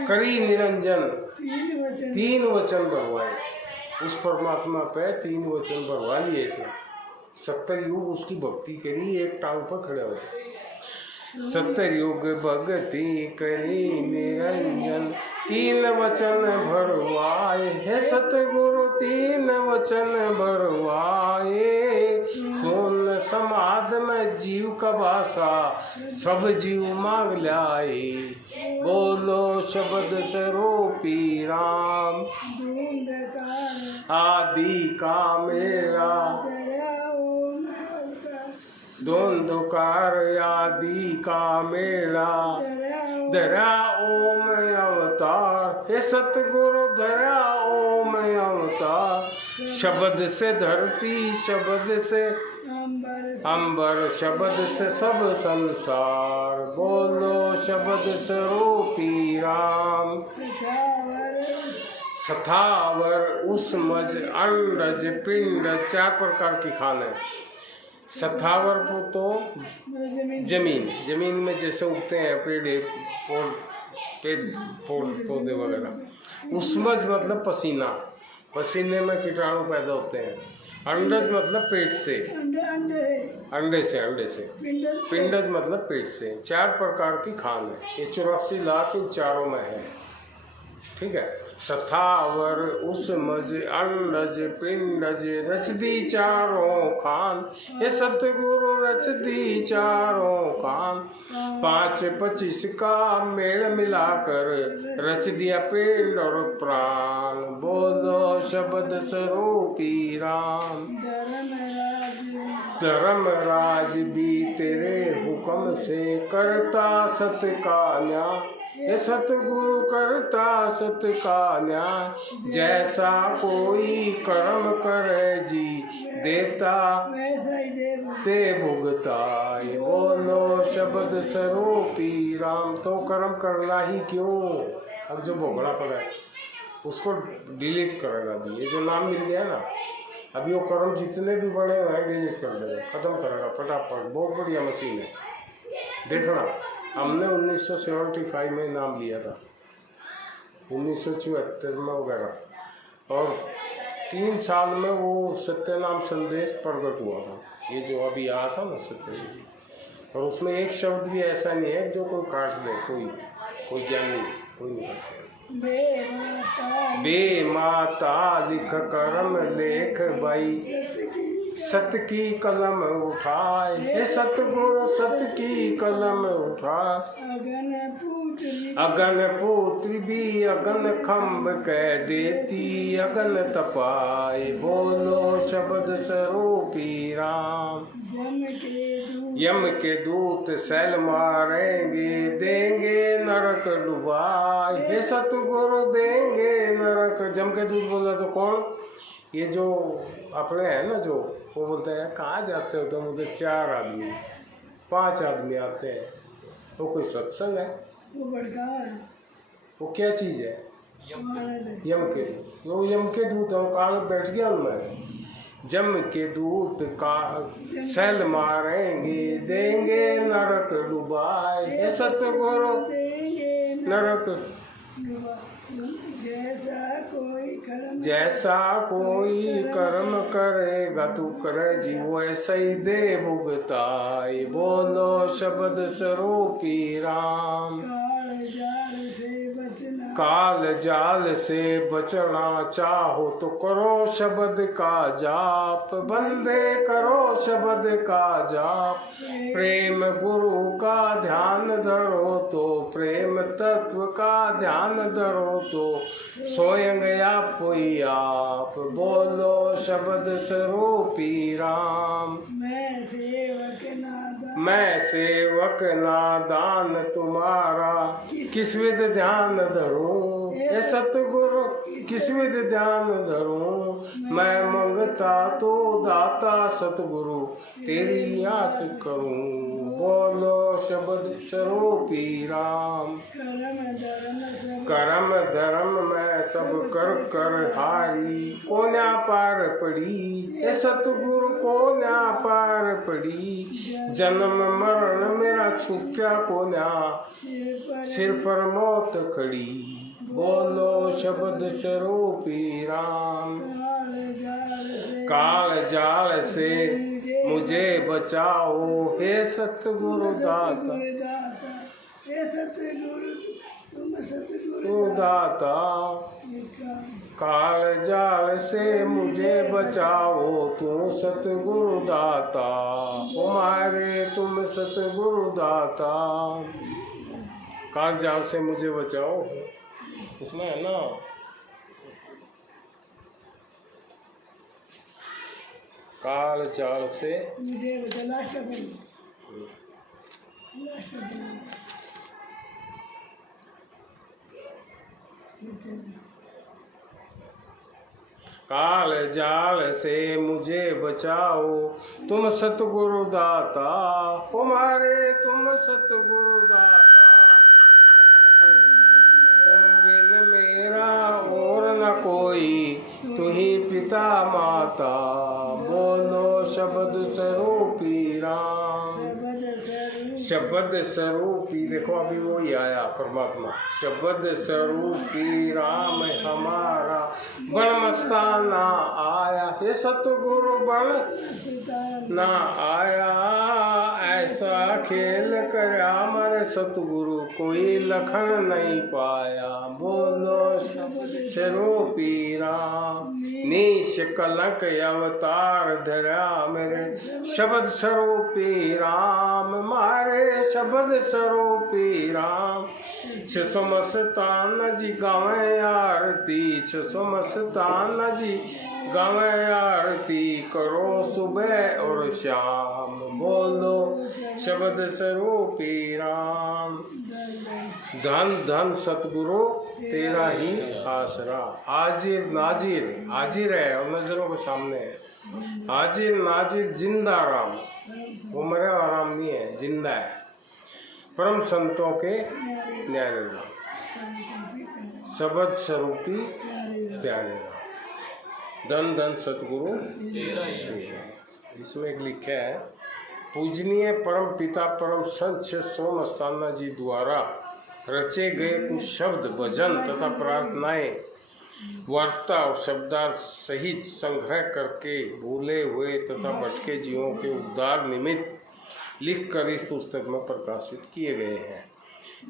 करी निरंजन, 3 वचन भरवाए उस परमात्मा पे, 3 वचन भरवा लिए इसने। 70 युग उसकी भक्ति करी, एक टांग पर खड़े हो गए। 70 युग भक्ति करी निरंजन, 3 वचन भरवाए, हे सतगुरु 3 वचन भरवाए। सुन समाध में जीव का भाषा, सब जीव मांग लाए, बोलो शब्द स्वरूपी राम। आदि का मेरा द्वंद्वकार, आदि का मेला, धरा ओम अवतार, हे सतगुरु धरा ओम अवतार। शब्द से धरती, शब्द से अंबर, शब्द से सब संसार, बोलो शब्द स्वरूपी राम। स्थावर, उष्मज, अंडज, पिंडज, 4 प्रकार की खान है। स्थावर को तो जमीन में जैसे उगते हैं पेड़ पौधे वगैरह। उष्मज मतलब पसीना, पसीने में कीटाणु पैदा होते हैं। अंडज मतलब पेट से, अंडे से। पिंडज मतलब पेट से। 4 प्रकार की खान है। ये 84 लाख इन चारों में है। ठीक है। स्थावर, उष्मज, अंडज, पिंडज, रच दी चारों खान। ये सतगुरु रच दी चारों खान। 5 25 का मेल मिलाकर रच दिया पिंड और प्राण। बोलो शब्द स्वरूपी राम। धर्मराज भी तेरे हुक्म से करता सत का न्याय। ये सतगुरु करता सत का न्याय। जैसा कोई कर्म करे जी देता ते भुगता। ये बोलो शब्द स्वरूपी राम। तो कर्म करना ही क्यों, अब जो भोगना पड़ा है उसको डिलीट करेगा। अभी ये जो नाम मिल गया ना, अभी वो कर्म जितने भी बड़े हुए हैं डिलीट कर देगा, खत्म करेगा फटाफट। बहुत बढ़िया मशीन है, देखना। हमने 1975 में नाम लिया था, 1974 में वगैरह, और 3 साल में वो सत्यनाम संदेश प्रकट हुआ था। ये जो अभी आया था ना सत्य, और उसमें एक शब्द भी ऐसा नहीं है जो कोई काट दे, कोई ज्ञानी कोई नहीं कर सकता। बे माता लिख करम लेख भाई, सत की कलम उठाए। हे सतगुरु सत की कलम उठाए। अगन पुत्र भी अगन खम्ब कह देती, अगन तपाए। बोलो शब्द स्वरूपी राम। यम के दूत सैल मारेंगे, देंगे नरक डुबाए। हे सतगुरु देंगे नरक। जम के दूत बोला तो कौन? ये जो अपने हैं ना, जो वो बोलते हैं कहाँ जाते हो तुम? तो 4 आदमी 5 आदमी आते हैं। वो कोई सत्संग है? वो बड़का है। वो क्या चीज़ है? यम के दूत। वो यम के दूत हम कहाँ बैठ गया उनमें। जम के दूत का सैल मारेंगे, देंगे नरक डुबाए। हे सतगुरु नरक। जैसा कोई कर्म करेगा तू करे जी, वो ऐसा ही दे भुगताए। बोलो शब्द स्वरूपी राम। काल जाल से बचना चाहो तो करो शब्द का जाप। बंदे करो शब्द का जाप। प्रेम गुरु का ध्यान धरो तो, प्रेम तत्व का ध्यान धरो तो, स्वयं आप ही आप। बोलो शब्द स्वरूपी राम। मैं सेवक नादान तुम्हारा, किस विध ध्यान धरूं। ये सतगुरु किस विध ध्यान धरूं। मैं मंगता तो दाता सतगुरु, तेरी आस करूं। बोलो शब्द स्वरूपी राम। कर्म धर्म में सब कर हारी, को न्या पार पड़ी। ये सतगुरु को न्या पार पड़ी। जन्म मरण मेरा छूटा को न्या, सिर पर मौत खड़ी। बोलो शब्द स्वरूपी राम। काल जाल से मुझे बचाओ, हे सतगुरु दाता। हे सतगुरु तुम दाता। काल जाल से मुझे बचाओ, तू सतगुरु दाता। हमारे तुम सतगुरु दाता। काल जाल से मुझे बचाओ, इसमें है ना। काल जाल से मुझे काल जाल से मुझे बचाओ, तुम सतगुरु दाता। हमारे तुम सतगुरु दाता। तुम बिन मेरा और न कोई, तू ही पिता माता, बोलो शब्द स्वरूपी राम। शब्द स्वरूपी, देखो अभी वो ही आया परमात्मा। शब्द स्वरूपी राम हमारा, बण मस्ताना आया, ये सतगुरु बण ना आया, ऐसा खेल करया मन सतगुरु, कोई लखन नहीं पाया, बोलो स्वरूपी राम। निश कलंक अवतार धरा मेरे, शब्द स्वरूपी राम, मारे शब्द स्वरूपी राम। 600 मस्ताना जी गावे आरती, 600 मस्ताना जी गावे आरती, करो सुबह और शाम, बोलो शब्द स्वरूपी राम। धन धन सतगुरु तेरा ही आसरा, हाजिर नाजिर, हाजिर है और नजरों के सामने है, हाजिर नाजिर जिंदा राम, वो मरे आराम नहीं है, जिंदा है, परम संतों के न्यारे राम, शब्द स्वरूपी प्यारे राम। धन धन सतगुरु तेरा ही। इसमें एक लिखा है, पूजनीय परम पिता परम संत 600 मस्ताना जी द्वारा रचे गए कुछ शब्द, भजन तथा प्रार्थनाएं, वार्ता और शब्दार्थ सहित संग्रह करके भूले हुए तथा भटके जीवों के उद्धार निमित्त लिखकर इस पुस्तक में प्रकाशित किए गए हैं,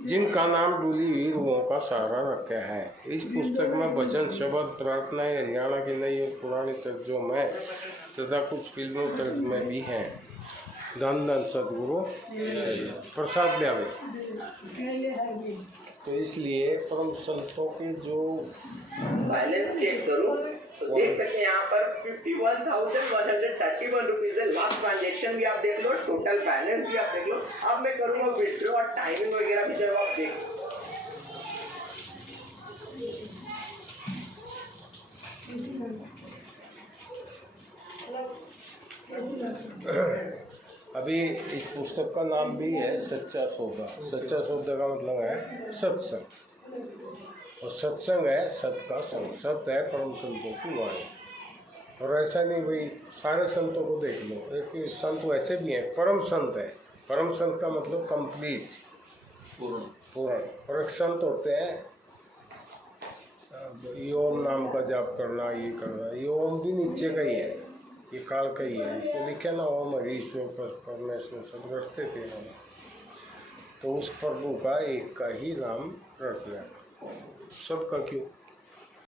जिनका नाम डूली हुई रूहों का सहारा रखा है। इस पुस्तक में भजन, शब्द, प्रार्थनाएं हरियाणा की नई और पुरानी तर्जों में तथा कुछ फिल्मों तर्ज में भी हैं। धन धन सतगुरु प्रसाद ब्यावे। तो इसलिए परम संतों के जो बैलेंस चेक करूं तो देख सकते हैं यहाँ पर 51,131 रुपीज है। लास्ट ट्रांजेक्शन भी आप देख लो, टोटल बैलेंस भी आप देख लो। अब मैं करूंगा विड्रॉ और टाइमिंग वगैरह भी जब आप देख। अभी इस पुस्तक का नाम भी है सच्चा सौदा। सच्चा सौदा का मतलब है सत्संग, और सत्संग है सत का संग, सत है परम संतों की वाणी। और ऐसा नहीं भाई सारे संतों को देख लो, एक संत वैसे भी हैं, परम संत है। परम संत का मतलब कंप्लीट, पूर्ण। और एक संत होते हैं ये ओम नाम का जाप करना, ये करना, ये ओम भी नीचे का ही है, ये काल का ही है। इसमें लिखे ना ओम हरीश्वर परमेश्वर सब रखते थे हम, तो उस प्रभु का एक का ही नाम रखना, सबका क्यों।